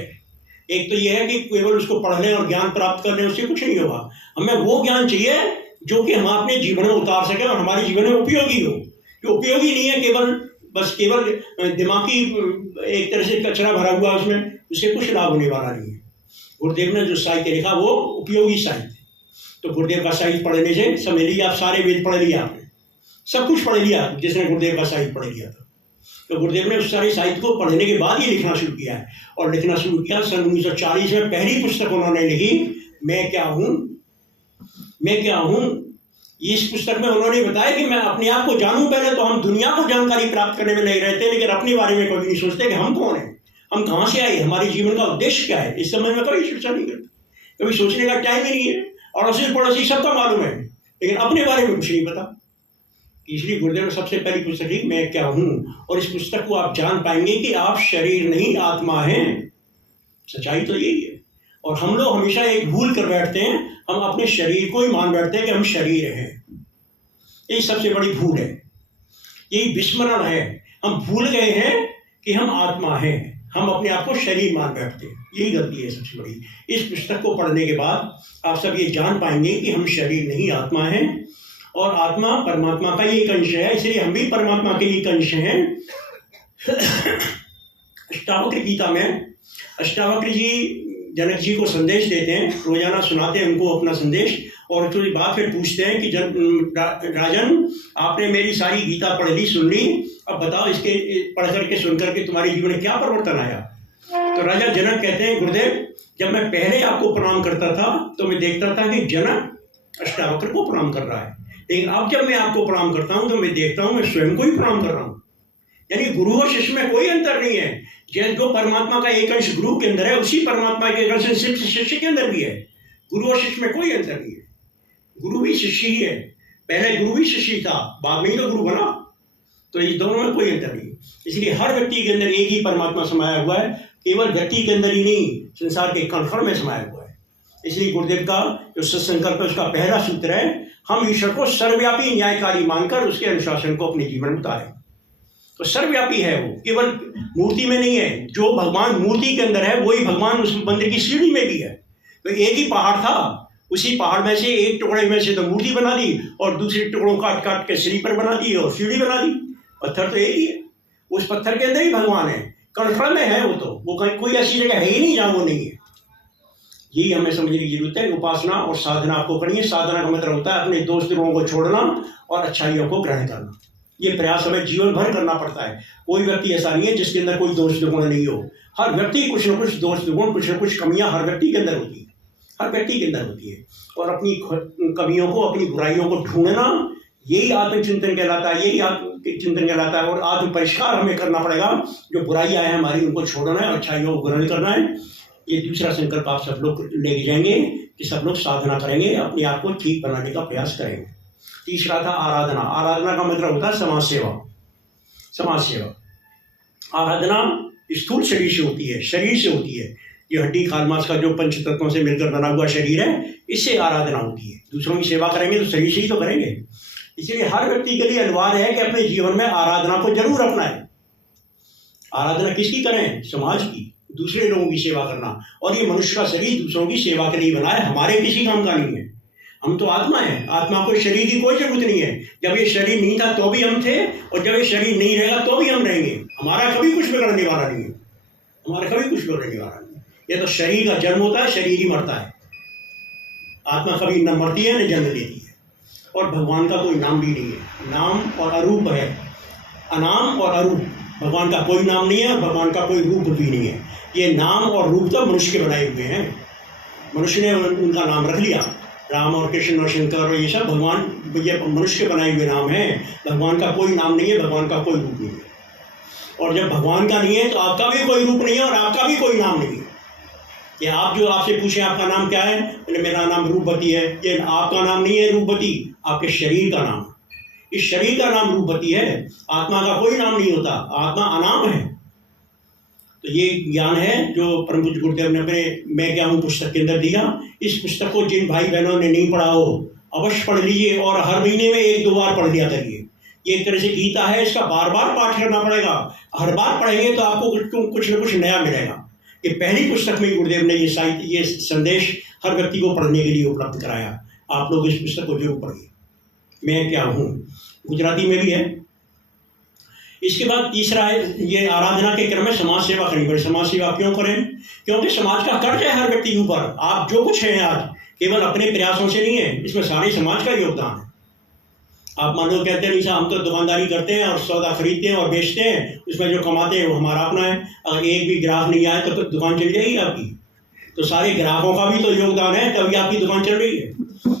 एक तो यह है कि केवल उसको पढ़ लें और ज्ञान प्राप्त कर लें, उससे कुछ नहीं होगा। हमें वो ज्ञान चाहिए जो कि हम अपने जीवन में उतार सकें और हमारे जीवन में उपयोगी हो। जो उपयोगी नहीं है केवल दिमागी एक तरह से कचरा भरा हुआ उसमें, उससे कुछ लाभ होने वाला नहीं है। गुरुदेव ने जो साहित्य लिखा वो उपयोगी साहित्य। तो गुरुदेव का साहित्य पढ़ने से समझ लीजिए आप सारे वेद पढ़ लिया, आपने सब कुछ पढ़ लिया जिसने गुरुदेव का साहित्य पढ़ लिया था। तो गुरुदेव ने उस सारे साहित्य को पढ़ने के बाद ही लिखना शुरू किया है और लिखना शुरू किया सन 1940 में। पहली पुस्तक उन्होंने लिखी मैं क्या हूँ। इस पुस्तक में उन्होंने बताया कि मैं अपने आप को जानूं। पहले तो हम दुनिया को जानकारी प्राप्त करने में नहीं रहते, लेकिन अपने बारे में कभी नहीं सोचते कि हम कौन हैं, हम कहाँ से आए, हमारे जीवन का उद्देश्य क्या है। इस समय में कभी चर्चा नहीं करते, कभी सोचने का टाइम ही नहीं है। अड़ोसी पड़ोसी सबका मालूम है, लेकिन अपने बारे में कुछ नहीं पता। इसलिए गुरुदेव ने सबसे पहली पुस्तक लिखी मैं क्या हूँ। और इस पुस्तक को आप जान पाएंगे कि आप शरीर नहीं आत्मा हैं। सच्चाई तो यही है। और हम लोग हमेशा एक भूल कर बैठते हैं, हम अपने शरीर को ही मान बैठते हैं कि हम शरीर हैं। यही सबसे बड़ी भूल है, यही विस्मरण है। हम भूल गए हैं कि हम आत्मा हैं, हम अपने आप को शरीर मान बैठते हैं। यही गलती है सबसे बड़ी। इस पुस्तक को पढ़ने के बाद आप सब ये जान पाएंगे कि हम शरीर नहीं आत्मा हैं और आत्मा परमात्मा का ही एक अंश है, इसलिए हम भी परमात्मा के एक अंश हैं। अष्टावक्र गीता में अष्टावक्र जी जनक जी को संदेश देते हैं, रोजाना सुनाते हैं उनको अपना संदेश और थोड़ी बात फिर पूछते हैं कि राजन आपने मेरी सारी गीता पढ़ ली, सुन ली, अब बताओ इसके पढ़ करके सुन करके तुम्हारे जीवन में क्या परिवर्तन आया। तो राजा जनक कहते हैं गुरुदेव जब मैं पहले आपको प्रणाम करता था तो मैं देखता था कि जनक अष्टावक्र को प्रणाम कर रहा है, लेकिन अब जब मैं आपको प्रणाम करता हूँ तो मैं देखता हूँ मैं स्वयं को ही प्रणाम कर रहा हूँ। यानी गुरु और शिष्य में कोई अंतर नहीं है। जो परमात्मा का एक अंश गुरु के अंदर है उसी परमात्मा के एक अंश शिष्य के अंदर भी है। गुरु और शिष्य में कोई अंतर नहीं है, गुरु भी शिष्य ही है। पहले गुरु भी शिष्य था, बाद में ही तो गुरु बना। तो इस दोनों में कोई अंतर नहीं। इसलिए हर व्यक्ति के अंदर एक ही परमात्मा समाया हुआ है, केवल व्यक्ति के अंदर ही नहीं संसार के कण में समाया हुआ है। इसलिए गुरुदेव का जो सत्संकल्प है उसका पहला सूत्र है हम ईश्वर को सर्वव्यापी न्यायकारी मानकर उसके अनुशासन को अपने जीवन में उतारें। तो सर्वव्यापी है वो, केवल मूर्ति में नहीं है। जो भगवान मूर्ति के अंदर है वही भगवान उस मंदिर की सीढ़ी में भी है। तो एक ही पहाड़ था, उसी पहाड़ में से एक टुकड़े में से तो मूर्ति बना दी और दूसरे टुकड़ों काट काट के सीढ़ी पर बना दी और सीढ़ी बना दी। पत्थर तो एक ही है, उस पत्थर के अंदर ही भगवान है, कण में है वो कहीं कोई ऐसी जगह है ही नहीं जहाँ वो नहीं है। यही हमें समझने की जरूरत है। उपासना और साधना आपको करनी है। साधना का मतलब होता है अपने दोष गुणों को छोड़ना और अच्छाइयों को ग्रहण करना। ये प्रयास हमें जीवन भर करना पड़ता है। कोई व्यक्ति ऐसा नहीं है जिसके अंदर कोई दोष गुण नहीं हो। हर व्यक्ति कुछ न कुछ दोष गुण, कुछ न कुछ कमियां हर व्यक्ति के अंदर होती है, हर व्यक्ति के अंदर होती है। और अपनी कमियों को, अपनी बुराइयों को ढूंढना, यही आत्मचिंतन कहलाता है, यही आत्मचिंतन कहलाता है। और आत्म परिष्कार हमें करना पड़ेगा। जो बुराइयां हैं हमारी उनको छोड़ना है, अच्छाइयों को ग्रहण करना है। ये दूसरा संकल्प आप सब लोग लेके जाएंगे कि सब लोग साधना करेंगे, अपने आप को ठीक बनाने का प्रयास करेंगे। तीसरा था आराधना। आराधना का मतलब होता है समाज सेवा। समाज सेवा आराधना स्थूल शरीर से होती है, शरीर से होती है। ये हड्डी खाल मांस का जो पंच तत्वों से मिलकर बना हुआ शरीर है, इससे आराधना होती है। दूसरों की सेवा करेंगे तो शरीर से ही तो करेंगे। इसलिए हर व्यक्ति के लिए अनिवार्य है कि अपने जीवन में आराधना को जरूर अपनाएं। आराधना किसकी करें? समाज की, दूसरे लोगों की सेवा करना। और ये मनुष्य का शरीर दूसरों की सेवा के लिए बना है, हमारे किसी काम का नहीं है। हम तो आत्मा है, आत्मा को शरीर की कोई जरूरत नहीं है। जब ये शरीर नहीं था तो भी हम थे, और जब ये शरीर नहीं रहेगा तो भी हम रहेंगे। हमारा कभी कुछ बिगड़ने वाला नहीं है, हमारा कभी कुछ बिगड़ने वाला नहीं है। ये तो शरीर का जन्म होता है, शरीर ही मरता है। आत्मा कभी न मरती है न जन्म लेती है। और भगवान का कोई नाम भी नहीं है, नाम और अरूप है, अनाम और अरूप। भगवान का कोई नाम नहीं है और भगवान का कोई रूप भी नहीं है। ये नाम और रूप तो मनुष्य के बनाए हुए हैं, मनुष्य ने उनका नाम रख लिया, राम और कृष्ण और शंकर और ये सब भगवान, ये मनुष्य के बनाए हुए नाम हैं। भगवान का कोई नाम नहीं है, भगवान का कोई रूप नहीं है। और जब भगवान का नहीं है तो आपका भी कोई रूप नहीं है और आपका भी कोई नाम नहीं है। ये आप जो आपसे पूछे आपका नाम क्या है, बोले मेरा नाम रूपवती है, ये आपका नाम नहीं है रूपवती, आपके शरीर का नाम। इस शरीर का नाम रूपवती है, आत्मा का कोई नाम नहीं होता, आत्मा अनाम है। तो ये ज्ञान है जो परम पूज्य गुरुदेव ने अपने मैं क्या हूँ पुस्तक के अंदर दिया। इस पुस्तक को जिन भाई बहनों ने नहीं पढ़ा हो अवश्य पढ़ लीजिए और हर महीने में 1-2 बार पढ़ लिया करिए। ये एक तरह से गीता है, इसका बार बार पाठ करना पड़ेगा। हर बार पढ़ेंगे तो आपको कुछ न कुछ नया मिलेगा। ये पहली पुस्तक में गुरुदेव ने ये साहित्य, ये संदेश हर व्यक्ति को पढ़ने के लिए उपलब्ध कराया। आप लोग इस पुस्तक को जरूर पढ़िए। मैं क्या हूँ गुजराती में भी है। इसके बाद तीसरा है, ये आराधना के क्रम में समाज सेवा करनी पड़े। समाज सेवा क्यों करें? क्योंकि समाज का कर्ज है हर व्यक्ति के ऊपर। आप जो कुछ हैं आज केवल अपने प्रयासों से नहीं है, इसमें सारे समाज का योगदान है। आप मान लो कहते हैं नहीं साहब हम तो दुकानदारी करते हैं और सौदा खरीदते हैं और बेचते हैं, उसमें जो कमाते हैं वो हमारा अपना है। अगर एक भी ग्राहक नहीं आए तो दुकान चल जाएगी आपकी। तो सारे ग्राहकों का भी तो योगदान है, तभी आपकी दुकान चल रही है।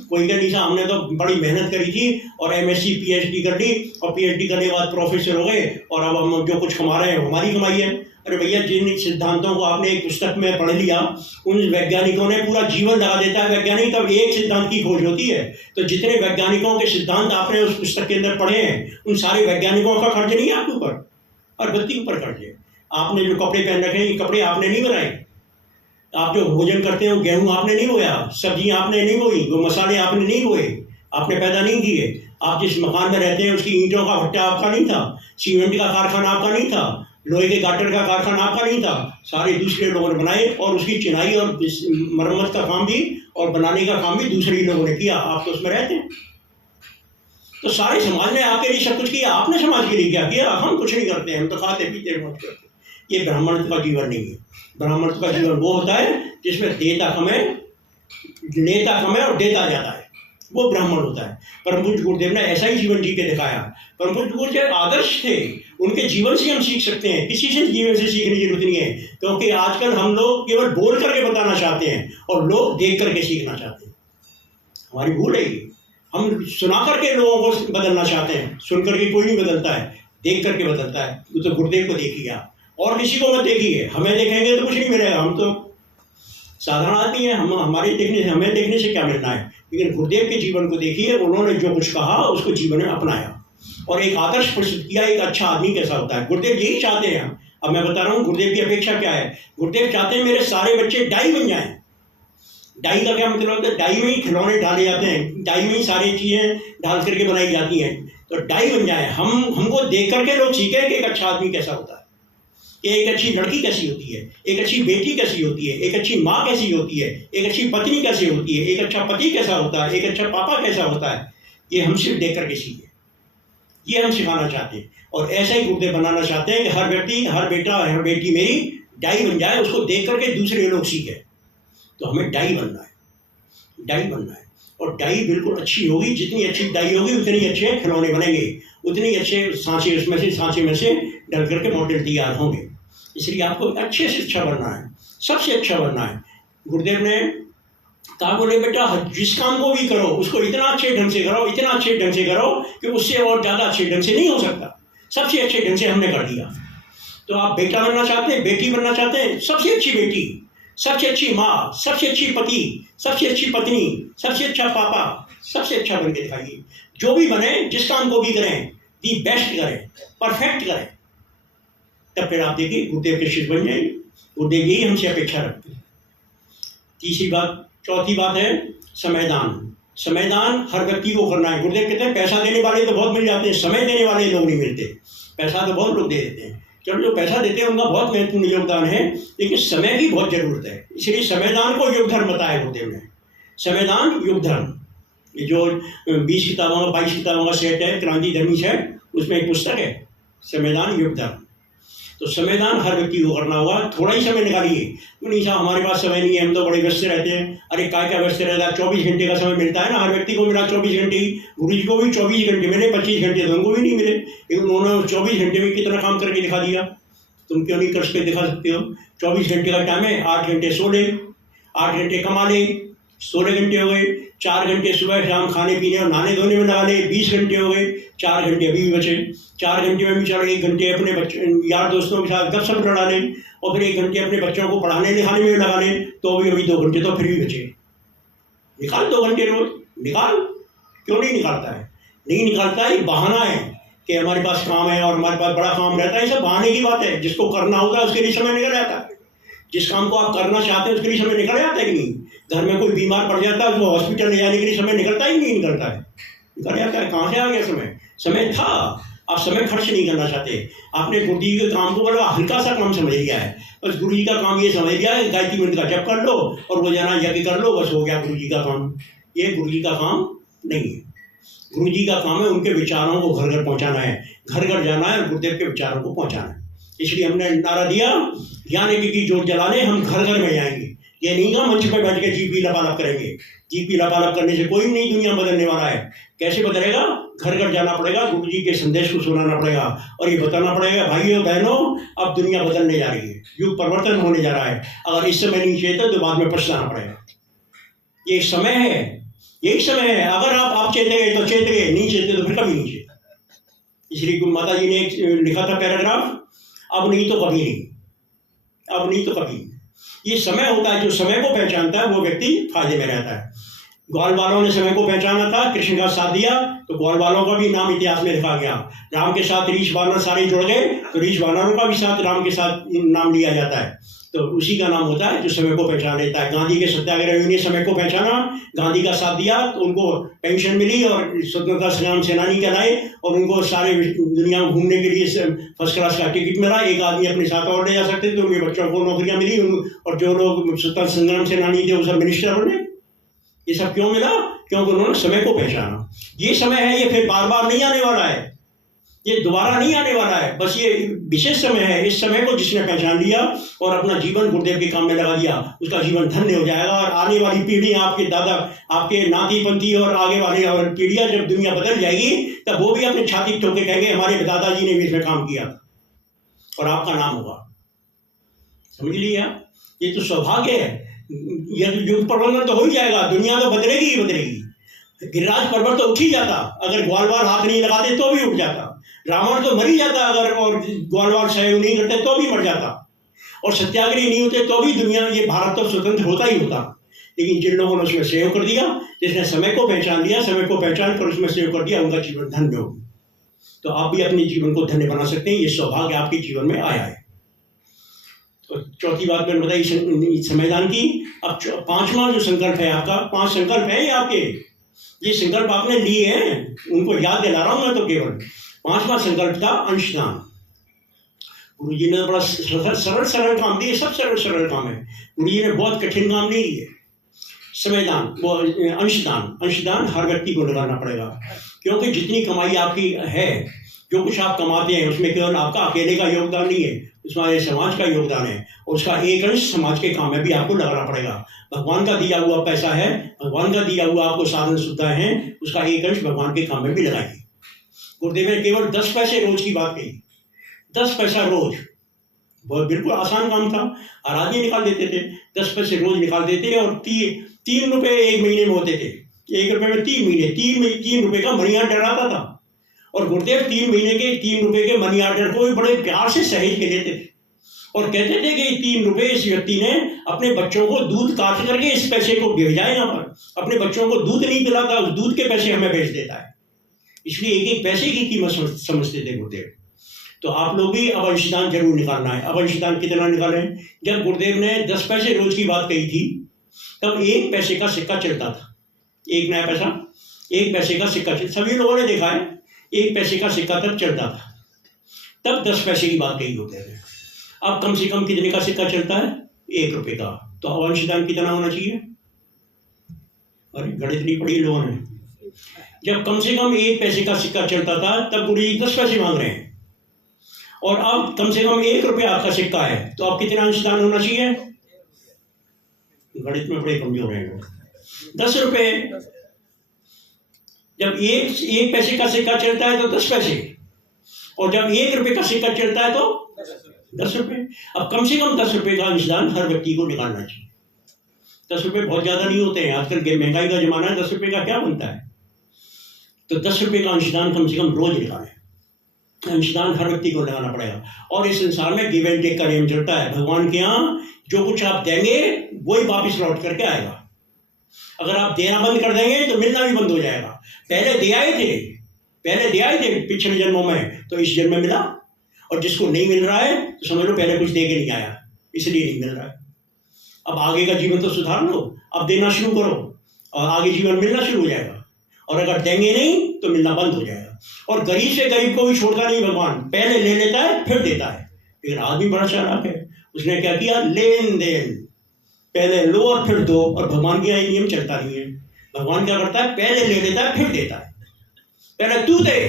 कोई कह नहीं साहब हमने तो बड़ी मेहनत करी थी और MSc PhD कर ली और PhD करने के बाद प्रोफेसर हो गए और अब हम जो कुछ कमा रहे हैं हमारी कमाई है। अरे भैया, जिन सिद्धांतों को आपने एक पुस्तक में पढ़ लिया, उन वैज्ञानिकों ने पूरा जीवन लगा देता है। वैज्ञानिक तब एक सिद्धांत की खोज होती है, तो जितने वैज्ञानिकों के सिद्धांत आपने उस पुस्तक के अंदर पढ़े हैं, उन सारे वैज्ञानिकों का खर्च नहीं है आपके ऊपर, हर व्यक्ति के ऊपर खर्च है। आपने जो कपड़े पहन रखे हैं, ये कपड़े आपने नहीं बनाए। आप जो भोजन करते हैं वो गेहूँ आपने नहीं बोया, सब्जियाँ आपने नहीं बोई, वो मसाले आपने नहीं बोए, आपने पैदा नहीं किए। आप जिस मकान में रहते हैं उसकी ईंटों का भट्टा आपका नहीं था, सीमेंट का कारखाना आपका नहीं था, लोहे के गाटर का कारखाना आपका नहीं था, सारे दूसरे लोगों ने बनाए। और उसकी चिनाई और मरम्मत का काम भी और बनाने का काम भी दूसरे लोगों ने किया। आप तो उसमें रहते हैं। तो सारे समाज ने आपके लिए सब कुछ किया, आपने समाज के लिए क्या किया? हम कुछ नहीं करते हैं, हम तो खाते पीते मौज करते। ये ब्राह्मण का जीवन नहीं है। ब्राह्मण का जीवन वो होता है जिसमें देता कम है, नेता कम है और देता ज़्यादा है, वो ब्राह्मण होता है। परम पूज्य गुरुदेव ने ऐसा ही जीवन जी के दिखाया। परम पूज्य गुरुदेव आदर्श थे, उनके जीवन से हम सीख सकते हैं, किसी से जीवन से सीखने की जरूरत नहीं है। क्योंकि आजकल हम लोग केवल बोल करके बताना चाहते हैं और लोग देख करके सीखना चाहते हैं। हमारी भूल है ये। हम सुना करके लोगों को बदलना चाहते हैं, सुन करके कोई नहीं बदलता है, देख करके बदलता है। तो गुरुदेव को देखिए आप, और किसी को मत देखिए। हमें देखेंगे तो कुछ नहीं मिलेगा, हम तो साधारण आदमी है, हम हमारे देखने से, हमें देखने से क्या मिलना है। लेकिन गुरुदेव के जीवन को देखिए, उन्होंने जो कुछ कहा उसको जीवन में अपनाया और एक आदर्श प्रस्तुत किया। एक अच्छा आदमी कैसा होता है, गुरुदेव यही चाहते हैं। अब मैं बता रहा हूँ गुरुदेव की अपेक्षा क्या है। गुरुदेव चाहते हैं मेरे सारे बच्चे डाई बन जाएं। डाई का क्या मतलब होता है? डाई में ही खिलौने डाले जाते हैं, डाई में ही सारी चीज़ें डाल करके बनाई जाती हैं। तो डाई बन जाए, हमको देख करके लोग सीखें कि एक अच्छा आदमी कैसा होता है, एक अच्छी लड़की कैसी होती है, एक अच्छी बेटी कैसी होती है, एक अच्छी माँ कैसी होती है, एक अच्छी पत्नी कैसी होती है, एक अच्छा पति कैसा होता है, एक अच्छा पापा कैसा होता है। ये हम सिर्फ देख करके सीखें, ये हम सिखाना चाहते हैं। और ऐसा ही गुरुदेव बनाना चाहते हैं कि हर व्यक्ति, हर बेटा, हर बेटी मेरी डाई बन जाए, उसको देख करके दूसरे लोग सीखें। तो हमें डाई बनना है, डाई बनना है। और डाई बिल्कुल अच्छी होगी, जितनी अच्छी डाई होगी उतनी अच्छे खिलौने बनेंगे, उतनी अच्छे सांचे, उसमें से सांचे में से डल करके मॉडल तैयार होंगे। इसलिए आपको अच्छे से अच्छा बनना है, सबसे अच्छा बनना है। गुरुदेव ने कहा, बोले बेटा जिस काम को भी करो उसको इतना अच्छे ढंग से करो, इतना अच्छे ढंग से करो कि उससे और ज़्यादा अच्छे ढंग से नहीं हो सकता। सबसे अच्छे ढंग से हमने कर दिया। तो आप बेटा बनना चाहते हैं, बेटी बनना चाहते हैं, सबसे अच्छी बेटी, सबसे अच्छी माँ, सबसे अच्छी पति, सबसे अच्छी पत्नी, सबसे अच्छा पापा, सबसे अच्छा बन के दिखाइए। जो भी बने, जिस काम को भी करें, दी बेस्ट करें, परफेक्ट करें, तब फिर आप देखिए गुरुदेव के शिष्य बन जाएंगे। गुरुदेव यही हमसे अपेक्षा रखते हैं। तीसरी बात, चौथी बात है समयदान। समयदान हर व्यक्ति को करना है। गुरुदेव कहते हैं पैसा देने वाले तो बहुत मिल जाते हैं, समय देने वाले लोग नहीं मिलते। पैसा तो बहुत लोग दे देते हैं, चलो जो पैसा देते हैं उनका बहुत महत्वपूर्ण योगदान है, लेकिन समय की बहुत जरूरत है। इसलिए समयदान को योग धर्म बताया गुरुदेव ने। समयदान योग धर्म, ये जो 20 किताबों का 22 किताबों का सेट है, क्रांति धर्मी सेट, उसमें एक पुस्तक है समयदान योग धर्म। तो तो समयदान हर व्यक्ति को करना होगा। थोड़ा ही समय निकालिए। तो नहीं साहब हमारे पास समय नहीं है, हम तो बड़े व्यस्त रहते हैं। अरे क्या व्यस्त रहता है, 24 घंटे का समय मिलता है ना, हर व्यक्ति को मिला 24 घंटे ही। गुरु जी को भी 24 घंटे मिले, 25 घंटे तो उनको भी नहीं मिले, लेकिन उन्होंने 24 घंटे में कितना काम करके दिखा दिया। तुम क्यों नहीं करके दिखा सकते हो? 24 घंटे का टाइम है, 8 घंटे सो ले, 8 घंटे कमा ले, 16 घंटे हो गए। 4 घंटे सुबह शाम खाने पीने और नहाने धोने में लगा ले, 20 घंटे हो गए। 4 घंटे अभी भी बचे। 4 घंटे में भी चलो 1 घंटे अपने बच्चे यार दोस्तों के साथ गपशप लड़ा ले, और फिर 1 घंटे अपने बच्चों को पढ़ाने लिखाने में लगा ले, तो अभी 2 घंटे तो फिर भी बचे। निकाल 2 घंटे रोज, निकाल। क्यों नहीं निकालता है? नहीं निकालता है, बहाना है कि हमारे पास काम है और हमारे पास बड़ा काम रहता है। सब बहाने की बात है। जिसको करना होता है उसके लिए समय निकल जाता है। जिस काम को आप करना चाहते हैं उसके लिए समय निकल जाता है कि नहीं? घर में कोई बीमार पड़ जाता है, उसको हॉस्पिटल ले जाने के लिए समय निकलता ही नहीं निकलता है? निकल जाता है। कहाँ से आ गया समय? समय था, आप समय खर्च नहीं करना चाहते। आपने गुरु जी के काम को बड़ा हल्का सा काम समझ लिया है। बस गुरु जी का काम ये समझ लिया है, गायत्री मंत्र का जप कर लो और रोजाना यज्ञ कर लो, बस हो गया गुरु जी का काम। ये गुरु जी का काम नहीं है। गुरु जी का काम है उनके विचारों को घर घर पहुँचाना है, घर घर जाना है और गुरुदेव के विचारों को पहुँचाना है। इसलिए हमने नारा दिया, ज्ञान यज्ञ की जोत जलाने हम घर घर में जाएंगे। ये नहीं कहा मंच पर बैठ के जीपी लपालप करेंगे। जीपी लपालप करने से कोई नहीं दुनिया बदलने वाला है। कैसे बदलेगा? घर घर जाना पड़ेगा, गुरु जी के संदेश को सुनाना पड़ेगा और ये बताना पड़ेगा, भाइयों बहनों अब दुनिया बदलने जा रही है, युग परिवर्तन होने जा रहा है। अगर इस समय नहीं चेते तो बाद में पछताना पड़ेगा। ये समय है, यही समय है। अगर आप चेते गए तो चेत गए, नहीं चेते तो फिर कभी नहीं चेता। इसलिए माता जी ने एक लिखा था पैराग्राफ, अब नहीं तो कभी नहीं, अब नहीं तो कभी। ये समय होता है, जो समय को पहचानता है वो व्यक्ति फायदे में रहता है। ग्वाल वालों ने समय को पहचाना था, कृष्ण का साथ दिया, तो ग्वाल वालों का भी नाम इतिहास में लिखा गया। राम के साथ रीछ वानर सारे जुड़ गए, तो रीछ वानरों का भी साथ राम के साथ नाम लिया जाता है। तो उसी का नाम होता है जो समय को पहचान लेता है। गांधी के सत्याग्रहियों ने समय को पहचाना, गांधी का साथ दिया, तो उनको पेंशन मिली और स्वतंत्रता संग्राम सेनानी कहलाए और उनको सारे दुनिया में घूमने के लिए फर्स्ट क्लास का टिकट मिला। एक आदमी अपने साथ और ले जा सकते थे, उनके बच्चों को नौकरियां मिली, और जो लोग स्वतंत्रता संग्राम सेनानी थे वो सब मिनिस्टर बने। ये सब क्यों मिला? क्योंकि उन्होंने समय को पहचाना। ये समय है, ये फिर बार बार नहीं आने वाला है, ये दोबारा नहीं आने वाला है। बस ये विशेष समय है। इस समय को जिसने पहचान लिया और अपना जीवन गुरुदेव के काम में लगा दिया, उसका जीवन धन्य हो जाएगा। और आने वाली पीढ़ी, आपके दादा, आपके नाती पंथी और आगे वाली पीढ़ियां, जब दुनिया बदल जाएगी तब वो भी अपने छाती ठोक के कहेंगे हमारे दादाजी ने भी इसमें काम किया और आपका नाम होगा। समझ लिया? ये तो सौभाग्य है। युग परिवर्तन तो हो ही जाएगा, दुनिया तो बदलेगी ही बदलेगी। गिरिराज पर्वत तो उठ ही जाता, अगर ग्वालवाल हाथ नहीं लगाते तो भी उठ जाता। रावण तो मर ही जाता, अगर और ग्वालवाल सहयोग नहीं करते तो भी मर जाता। और सत्याग्रही नहीं होते तो भी दुनिया, ये भारत तो स्वतंत्र होता ही होता। लेकिन जिन लोगों ने उसमें सहयोग कर दिया, जिसने समय को पहचान लिया, समय को पहचान कर उसमें सहयोग कर दिया, उनका जीवन धन्य होगा। तो आप भी अपने जीवन को धन्य बना सकते हैं। ये सौभाग्य आपके जीवन में आया है। तो चौथी बात मैंने बताई समयदान की। अब 5वां जो संकल्प है आपका, 5 संकल्प है ये आपके, ये संकल्प आपने लिए हैं, उनको याद दिला रहा हूं मैं तो केवल। 5वां संकल्प था अंशदान। गुरु जी ने बड़ा सरल काम दिए, सब सरल काम है। गुरु जी ने बहुत कठिन काम नहीं दिए। समयदान, वो अंशदान हर व्यक्ति को लगाना पड़ेगा, क्योंकि जितनी कमाई आपकी है, जो कुछ आप कमाते हैं, उसमें केवल आपका अकेले का योगदान नहीं है, उसमें समाज का योगदान है। उसका एक अंश समाज के काम में भी आपको लगाना पड़ेगा। भगवान का दिया हुआ पैसा है, भगवान का दिया हुआ आपको साधन सुविधाएं हैं, उसका एक अंश भगवान के काम में भी लगाइए। गुरुदेव ने केवल 10 पैसे रोज की बात कही। 10 पैसा रोज, बहुत बिल्कुल आसान काम था। हर आदमी निकाल देते थे, 10 पैसे रोज निकाल देते और 3 रुपये 1 महीने में होते थे। 1 रुपये में 3 महीने, 3 रुपये का मनी ऑर्डर आता था। और गुरुदेव 3 महीने के 3 रुपये के मनी ऑर्डर को भी बड़े प्यार से सहेज के लेते थे और कहते थे कि 3 रुपये इस व्यक्ति ने अपने बच्चों को दूध काट करके इस पैसे को भेजा है। यहाँ पर अपने बच्चों को दूध नहीं पिलाता, उस दूध के पैसे हमें भेज देता है। इसलिए एक पैसे की कीमत समझते थे गुरुदेव। तो आप लोग भी अब अंशदान जरूर निकालना है। अब अंशदान कितना निकालें? जब गुरुदेव ने 10 पैसे रोज की बात कही थी, तब 1 पैसे का सिक्का चलता था। 1 नया पैसा, 1 पैसे का सिक्का चलता, सभी लोगों ने देखा है। 1 पैसे का सिक्का तब चलता था, तब 10 पैसे की बात कही होते थे। अब कम से कम कितने का सिक्का चलता है? 1 रुपये का। तो अब अंशदान कितना होना चाहिए? अरे गणित नहीं पढ़ी लोगों ने। जब कम से कम 1 पैसे का सिक्का चलता था, तब गुरु जी 10 पैसे मांग रहे हैं। और अब कम से कम 1 रुपया आपका सिक्का है, तो अब कितना अंशदान होना चाहिए? गणित में बड़े कमजोर हैं। 10 रुपये। जब एक पैसे का सिक्का चलता है तो 10 पैसे, और जब 1 रुपये का सिक्का चलता है तो 10 रुपये। अब कम से कम 10 रुपये का अंशदान हर व्यक्ति को निकालना चाहिए। 10 रुपये बहुत ज़्यादा नहीं होते हैं, आजकल के महंगाई का जमाना है, 10 रुपये का क्या बनता है? तो 10 रुपये का अंशदान कम से कम रोज निकालें। अंशदान हर व्यक्ति को लगाना पड़ेगा। और इस संसार में गिव एंड टेक का नियम चलता है। भगवान के यहाँ जो कुछ आप देंगे वही वापिस लौट करके आएगा। अगर आप देना बंद कर देंगे तो मिलना भी बंद हो जाएगा। पहले दे आए थे पिछले जन्मों में, तो इस जन्म में मिला, और जिसको नहीं मिल रहा है तो समझ लो पहले कुछ दे के नहीं आया, इसलिए नहीं मिल रहा है। अब आगे का जीवन तो सुधार लो, अब देना शुरू करो और आगे जीवन मिलना शुरू हो जाएगा। और अगर देंगे नहीं तो मिलना बंद हो जाएगा। और गरीब से गरीब को भी छोड़ता नहीं भगवान, पहले ले लेता है फिर देता है। लेकिन आदमी बड़ा चालाक है, उसने क्या किया? लेन देन, पहले लो और फिर दो। और भगवान के यहाँ नियम चलता नहीं है। भगवान क्या करता है? पहले ले लेता है फिर देता है। पहले तू दे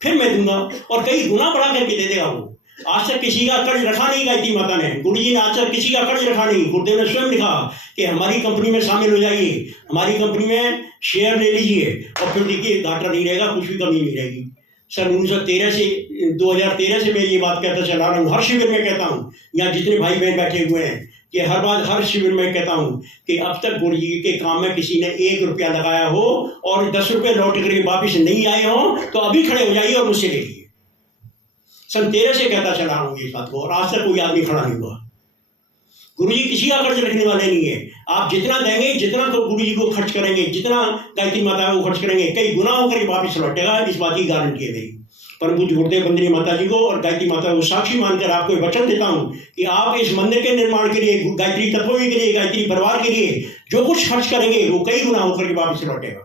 फिर मैं दूंगा, और कई गुना बढ़ा करके दे देगा वो। आज तक किसी का कर्ज रखा नहीं गायत्री माता ने, गुरु जी ने आज तक किसी का कर्ज रखा नहीं। गुरुदेव ने स्वयं लिखा कि हमारी कंपनी में शामिल हो जाइए, हमारी कंपनी में शेयर ले लीजिए, और फिर देखिए घाटा नहीं रहेगा, कुछ भी कमी नहीं रहेगी। सन 1913 से 2013 से मैं ये बात कहता चला रहा हूँ, हर शिविर में कहता हूँ, यहाँ जितने भाई बहन बैठे हुए हैं, कि हर शिविर में कहता हूँ कि अब तक गुरु जी के काम में किसी ने 1 रुपया लगाया हो और 10 रुपये लौट करके वापिस नहीं आए हो, तो अभी खड़े हो जाइए और मुझसे ले लीजिए। सन 13 से कहता चला रहा हूँ इस बात को, और आज तक कोई आदमी खड़ा नहीं हुआ। गुरु जी किसी का कर्ज रखने वाले नहीं है। आप जितना देंगे, जितना तो गुरु जी को खर्च करेंगे, जितना गायत्री माता को खर्च करेंगे, कई गुना होकर वापिस लौटेगा, इस बात की गारंटी है मेरी। परम पूज्य गुरुदेव बंदनी माता जी को और गायत्री माता को साक्षी मानकर आपको वचन देता हूँ कि आप इस मंदिर के निर्माण के लिए, गायत्री तत्वों के लिए, गायत्री परिवार के लिए जो कुछ खर्च करेंगे वो कई गुना होकर के वापिस लौटेगा,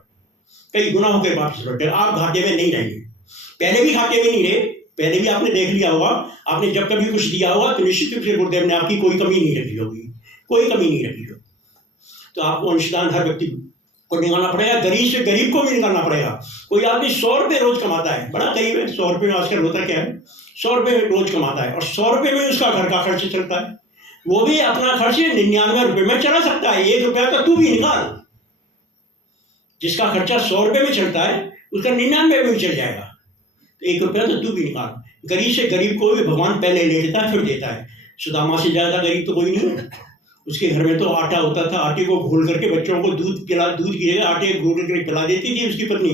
कई गुना होकर वापिस लौटेगा। आप घाटे में नहीं रहेंगे। पहले भी घाटे में नहीं रहे, पहले भी आपने देख लिया होगा। आपने जब कभी कुछ दिया होगा तो निश्चित रूप से गुरुदेव ने आपकी कोई कमी नहीं रखी होगी, कोई कमी नहीं रखी होगी। तो आपको अंशदान हर व्यक्ति को निकालना पड़ेगा, गरीब से गरीब को भी निकालना पड़ेगा। कोई आदमी 100 रुपये रोज कमाता है, बड़ा गरीब है, 100 रुपये में आजकल होता क्या है, 100 रुपये रोज कमाता है, और 100 रुपये में उसका घर का खर्च चलता है। वो भी अपना खर्च 99 रुपये में चला सकता है। 1 रुपया तो तू भी निकाल। जिसका खर्चा 100 रुपये में चलता है उसका 99 में भी चल जाएगा। 1 रुपया तो तू भी निकाल। गरीब से गरीब को भी भगवान पहले ले लेता है फिर देता है। सुदामा से ज़्यादा गरीब तो कोई नहीं है। उसके घर में तो आटा होता था, आटे को घोल करके बच्चों को दूध की जगह आटे घोल करके पिला देती थी उसकी पत्नी।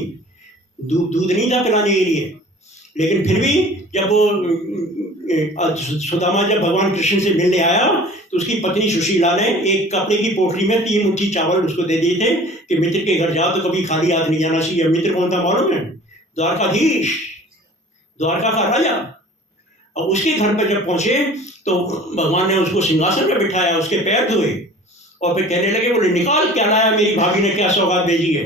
दूध नहीं था पिलाने के लिए, लेकिन फिर भी जब वो सुदामा जब भगवान कृष्ण से मिलने आया तो उसकी पत्नी सुशीला ने एक कपड़े की पोटली में 3 मुट्ठी चावल उसको दे दिए थे कि मित्र के घर जाओ तो कभी खाली हाथ नहीं जाना चाहिए। मित्र कौन था मालूम है? द्वारकाधीश, द्वारका का राजा। और उसके घर पर जब पहुंचे तो भगवान ने उसको सिंहासन पर बिठाया, उसके पैर धोए और फिर कहने लगे, बोले निकाल क्या लाया, मेरी भाभी ने क्या सौगात भेजी है।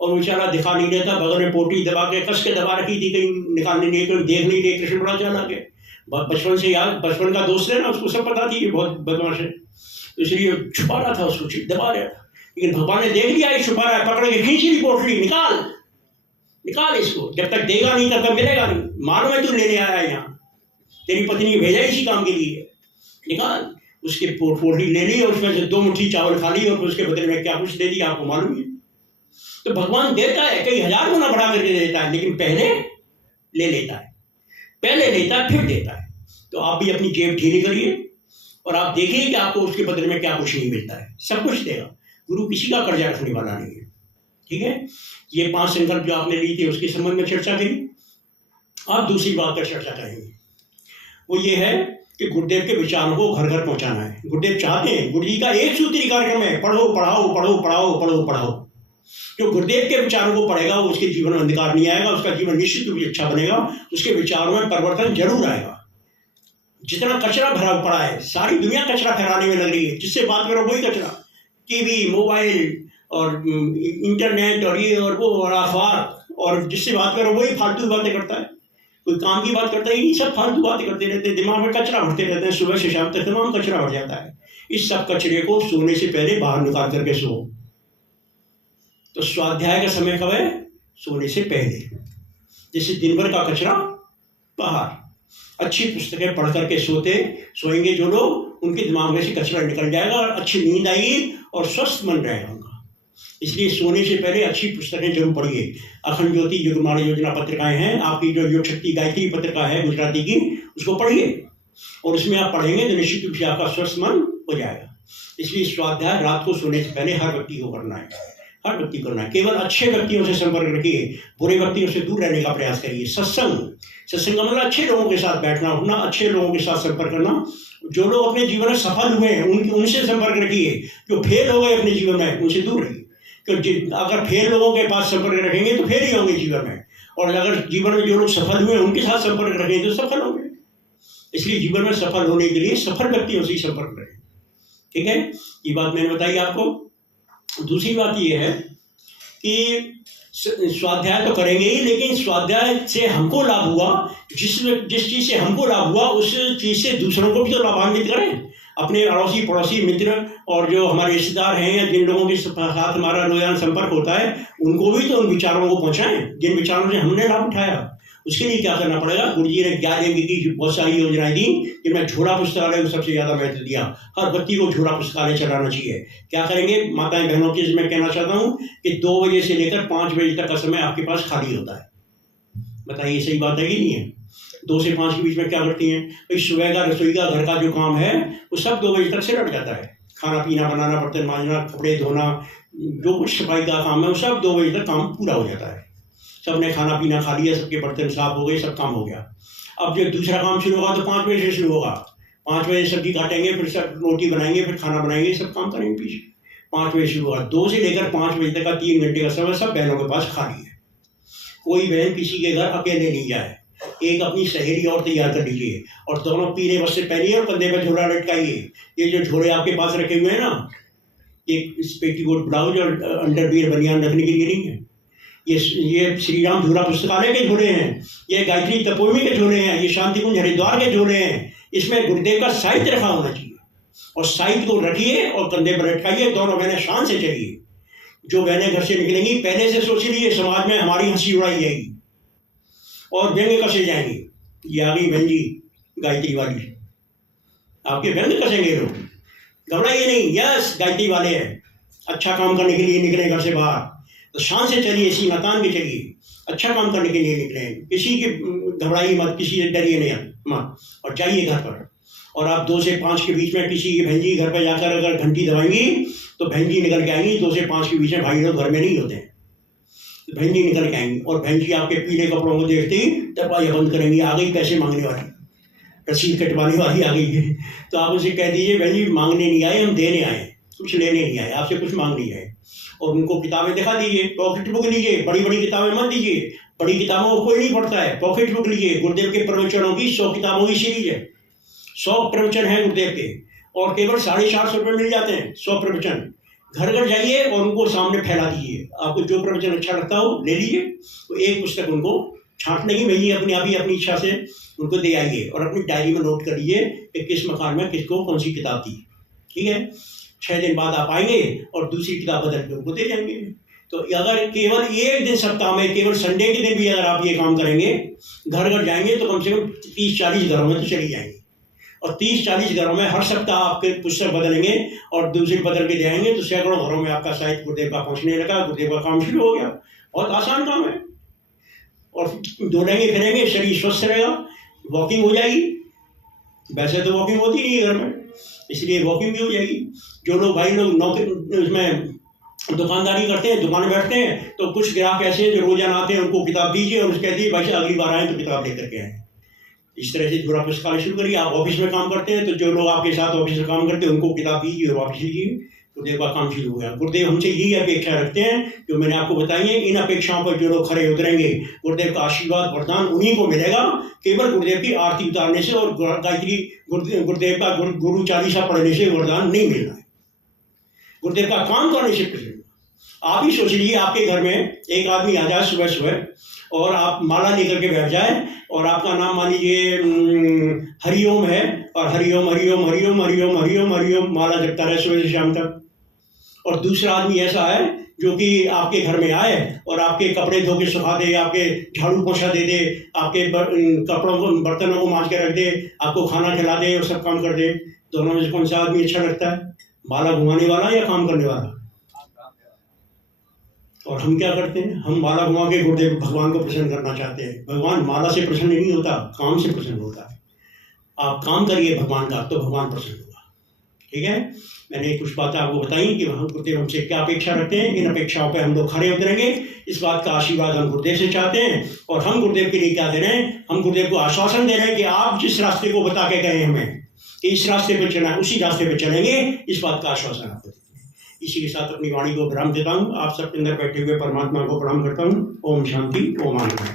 और बेचारा दिखा नहीं देता, बगल में पोटी दबा के कस के दबा रखी थी, कहीं निकालने नहीं, कहीं देख नहीं रहे। कृष्ण बड़ा चालाक है, बचपन से याद, बचपन का दोस्त है ना, उसको सब पता थी ये बहुत बदमाश है, तो इसलिए छुपा रहा था, उसको दबा रहा था। लेकिन भगवान ने देख लिया ये छुपा रहा है, पकड़ के खींच ली पोटली, निकाल इसको, जब तक देगा नहीं तब तक मिलेगा नहीं। मालूम है तू लेने आया यहाँ, तेरी पत्नी भेजा इसी काम के लिए, निकाल। उसके पोटली ले ली और उसमें से 2 मुट्ठी चावल खा ली और उसके बदले में क्या कुछ दे दिया आपको मालूम है। तो भगवान देता है, कई हजार गुना बढ़ा करके देता है, लेकिन पहले ले लेता है, पहले लेता है फिर देता है। तो आप भी अपनी जेब ढीली करिए और आप देखिए कि आपको उसके बदले में क्या कुछ नहीं मिलता है, सब कुछ देगा। गुरु किसी का कर्जा रखने वाला नहीं है, ठीक है। ये 5 संकल्प जो आपने ली थी उसके संबंध में चर्चा करी। आप दूसरी बात पर चर्चा करेंगे, वो ये है कि गुरुदेव के विचारों को घर घर पहुंचाना है। गुरुदेव चाहते हैं, गुरु जी का एक सूत्री कार्यक्रम है, पढ़ो पढ़ाओ पढ़ो पढ़ाओ पढ़ो पढ़ाओ। जो गुरुदेव के विचारों को पढ़ेगा उसके जीवन में अंधकार नहीं आएगा, उसका जीवन निश्चित रूप से अच्छा बनेगा, उसके विचारों में परिवर्तन जरूर आएगा। जितना कचरा भरा पड़ा है, सारी दुनिया कचरा फैलाने में लग रही है, जिससे बात करो वही कचरा, टीवी, मोबाइल और इंटरनेट और ये और वो और अखबार, और जिससे बात करो वही फालतू बातें करता है, कोई काम की बात करता ही नहीं, सब फालतू बातें करते रहते हैं, दिमाग में कचरा भरते रहते हैं, सुबह से शाम तक तमाम कचरा भर जाता है। इस सब कचरे को सोने से पहले बाहर निकाल करके सो। तो स्वाध्याय का समय कब है? सोने से पहले। जैसे दिन भर का कचरा बाहर, अच्छी पुस्तकें पढ़ करके सोएंगे जो लोग, उनके दिमाग में से कचरा निकल जाएगा और अच्छी नींद आएगी और स्वस्थ मन रहेगा उनका। इसलिए सोने से पहले अच्छी पुस्तकें जरूर पढ़िए। अखंड ज्योति युगमाला योजना पत्रिकाएं हैं, आपकी जो योग शक्ति गायत्री पत्रिका है गुजराती की, उसको पढ़िए और उसमें आप पढ़ेंगे तो निश्चित रूप से आपका स्वस्थ मन हो जाएगा। इसलिए स्वाध्याय रात को सोने से पहले हर व्यक्ति को करना है, हर व्यक्ति को करना है। केवल अच्छे व्यक्तियों से संपर्क रखिए, बुरे व्यक्तियों से दूर रहने का प्रयास करिए। सत्संग का मतलब अच्छे लोगों के साथ बैठना उठना, अच्छे लोगों के साथ संपर्क करना। जो लोग अपने जीवन में सफल हुए हैं उनसे संपर्क रखिए। जो फेल हो गए अपने जीवन में उनसे दूर रहिए, क्योंकि अगर फेल लोगों के पास संपर्क रखेंगे तो फेल ही होंगे जीवन में, और अगर जीवन में जो लोग सफल हुए उनके साथ संपर्क रखेंगे तो सफल होंगे। इसलिए जीवन में सफल होने के लिए सफल व्यक्तियों से संपर्क करें। ठीक है, ये बात मैंने बताई आपको। दूसरी बात ये है कि स्वाध्याय तो करेंगे ही, लेकिन स्वाध्याय से हमको लाभ हुआ, जिस चीज़ से हमको लाभ हुआ उस चीज़ से दूसरों को भी तो लाभान्वित करें। अपने अड़ोसी पड़ोसी मित्र और जो हमारे रिश्तेदार हैं या जिन लोगों के साथ हमारा रोजाना संपर्क होता है, उनको भी तो उन विचारों को पहुँचाएं जिन विचारों से हमने लाभ उठाया। उसके लिए क्या करना पड़ेगा? गुरु जी ने ज्ञान की बहुत सारी योजनाएं दी, जिनमें झोला पुस्तकालय को सबसे ज़्यादा महत्व दिया। हर व्यक्ति को झोला पुस्तकालय चलाना चाहिए। क्या करेंगे माताएं बहनों के, मैं कहना चाहता हूँ कि 2 बजे से लेकर 5 बजे तक का समय आपके पास खाली होता है। बताइए सही बात है कि नहीं है? 2 से 5 के बीच में क्या करती हैं भाई? सुबह का रसोई का घर का जो काम है वो सब 2 बजे तक से लट जाता है। खाना पीना बनाना, बर्तन मांजना, कपड़े धोना, जो कुछ सफाई का काम है वो सब 2 बजे तक काम पूरा हो जाता है। सबने खाना पीना खा लिया, सबके बर्तन साफ हो गए, सब काम हो गया। अब जब दूसरा काम शुरू होगा तो 5 बजे से शुरू होगा। 5 बजे सब्जी काटेंगे, फिर सब रोटी बनाएंगे, फिर खाना बनाएंगे, सब काम करेंगे पीछे। 5 बजे शुरू होगा। 2 से लेकर 5 बजे तक का 3 घंटे का समय सब बहनों के पास खाली है। कोई बहन किसी के घर अकेले नहीं जाए, एक अपनी सहेली और तैयार कर लीजिए और दोनों पीले वस्त्र पहनिए और कंधे पर झोला लटकाइए। ये जो झोले आपके पास रखे हुए हैं ना, एक पेटीकोट ब्लाउज और अंडरवियर बनियान रखने के लिए नहीं है। ये श्री राम झोला पुस्तकालय के झोले हैं, ये गायत्री तपोभूमि के झोले हैं, ये शांति कुंज हरिद्वार के झोले हैं। इसमें गुरुदेव का साहित्य रखा होना चाहिए और साहित्य को रखिए और कंधे पर लटकाइए। दोनों बहनें शान से चलिए। जो बहनें घर से निकलेंगी पहले से सोच लीजिए समाज में हमारी हंसी उड़ाई जाएगी और व्यंग कसे जाएंगे। ये आ गई बहन जी गायत्री वाली, आपके व्यंग कसेंगे लोग, घबराइए नहीं। यस, गायत्री वाले हैं, अच्छा काम करने के लिए निकले घर से बाहर तो शान से चलिए, सीना तान के चलिए, अच्छा काम करने के लिए निकले। किसी की घबराइए मत, किसी से डरिए नहीं मत, और जाइए घर पर। और आप 2 से 5 के बीच में किसी की बहन जी घर पर जाकर अगर घंटी दबाएंगी तो बहन जी निकल के आएंगी। 2 से 5 के बीच में भाई लोग घर में नहीं होते हैं, तो बहन जी निकल के आएंगी और बहन जी आपके पीले कपड़ों को देखते ही दरवाजा बंद करेंगी। आ गई पैसे मांगने वाली, रसीद कटवाने वाली आ गई है। तो आप उसे कह दीजिए बहन जी मांगने नहीं आए, हम देने आए, कुछ लेने नहीं आए, आपसे कुछ मांग नहीं आए। और उनको किताबें दिखा दीजिए, पॉकेट बुक लीजिए, बड़ी बड़ी किताबें मत दीजिए, बड़ी किताबों को कोई नहीं पढ़ता है। पॉकेट बुक लीजिए, गुरुदेव के प्रवचनों की 100 किताबों की सीरीज है, 100 प्रवचन है गुरुदेव के और केवल 450 रुपये मिल जाते हैं 100 प्रवचन। घर घर जाइए और उनको सामने फैला दीजिए। आपको जो प्रवचन अच्छा लगता हो ले लीजिए, तो एक पुस्तक उनको छांटने की भैया अपने आप ही अपनी इच्छा से उनको दे आइए और अपनी डायरी में नोट कर लीजिए कि किस मकान में किसको कौन सी किताब दी। ठीक है, 6 दिन बाद आप आएंगे और दूसरी किताब बदल के उनको दे जाएंगे। तो अगर केवल एक दिन सप्ताह में, केवल संडे के दिन भी अगर आप ये काम करेंगे, घर घर जाएंगे तो कम से कम 30-40 घरों में तो चली जाएंगे। और 30-40 घरों में हर सप्ताह आपके पुस्तक बदलेंगे और दूसरी बदल के दे आएंगे तो सैकड़ों घरों में आपका साहित्य गुरुदेव का पहुँचने लगा, गुरुदेव का काम शुरू हो गया। बहुत आसान काम है। और दौड़ेंगे फिरेंगे, शरीर स्वस्थ रहेगा, वॉकिंग हो जाएगी। वैसे तो वॉकिंग होती नहीं है घर में, इसलिए वॉकिंग भी हो जाएगी। जो लोग भाई लोग नौकरी उसमें दुकानदारी करते हैं, दुकान में बैठते हैं, तो कुछ ग्राहक ऐसे हैं जो रोजाना आते हैं, उनको किताब दीजिए और उसके कहती है भाई अगली बार आए तो किताब लेकर के आए। इस तरह से झोला पुस्तकालय शुरू करिए। आप ऑफिस में काम करते हैं तो जो लोग आपके साथ ऑफिस में काम करते हैं उनको किताब दीजिए और वापस लीजिए। गुरुदेव का काम शुरू हो गया। गुरुदेव हमसे यही अपेक्षा रखते हैं जो मैंने आपको बताई है। इन अपेक्षाओं पर जो लोग खरे उतरेंगे, गुरुदेव का आशीर्वाद वरदान उन्हीं को मिलेगा। केवल गुरुदेव की आरती उतारने से और गायत्री गुरुदेव का गुरु चालीसा पढ़ने से वरदान नहीं मिलना है। गुरुदेव का काम करने से कुछ नहीं। आप ही सोच लीजिए, आपके घर में एक आदमी आ जाए सुबह सुबह और आप माला लेकर के बैठ जाए और आपका नाम मान लीजिए हरिओम है और हरिओम हरिओम हरिओम हरिओम हरिओम हरिओम माला जपता रहे सुबह से शाम तक, और दूसरा आदमी ऐसा है जो कि आपके घर में आए और आपके कपड़े धो के सुखा दे, आपके झाड़ू पोछा दे दे, आपके कपड़ों को बर्तनों को मांज के रख दे, आपको खाना खिला दे और सब काम कर दे। दोनों में से कौन सा आदमी अच्छा लगता है? माला घुमाने वाला या काम करने वाला? और हम क्या करते हैं? हम माला घुमा के गुरुदेव भगवान को प्रसन्न करना चाहते हैं। भगवान माला से प्रसन्न नहीं होता, काम से प्रसन्न होता है। आप काम करिए भगवान का, तो भगवान प्रसन्न होगा। ठीक है, मैंने कुछ बातें आपको बताई कि हम गुरुदेव हमसे क्या अपेक्षा रखते हैं। इन अपेक्षाओं पे हम लोग खड़े उतरेंगे। इस बात का आशीर्वाद हम गुरुदेव से चाहते हैं। और हम गुरुदेव के लिए क्या दे रहे हैं? हम गुरुदेव को आश्वासन दे रहे हैं कि आप जिस रास्ते को बता के गए हमें कि इस रास्ते पर चलना, उसी रास्ते पर चलेंगे। इस बात का आश्वासन आपको देते हैं। इसी के साथ अपनी वाणी को विराम देता हूँ। आप सबके अंदर बैठे हुए परमात्मा को प्रणाम करता हूँ। ओम शांति, ओम आनंद।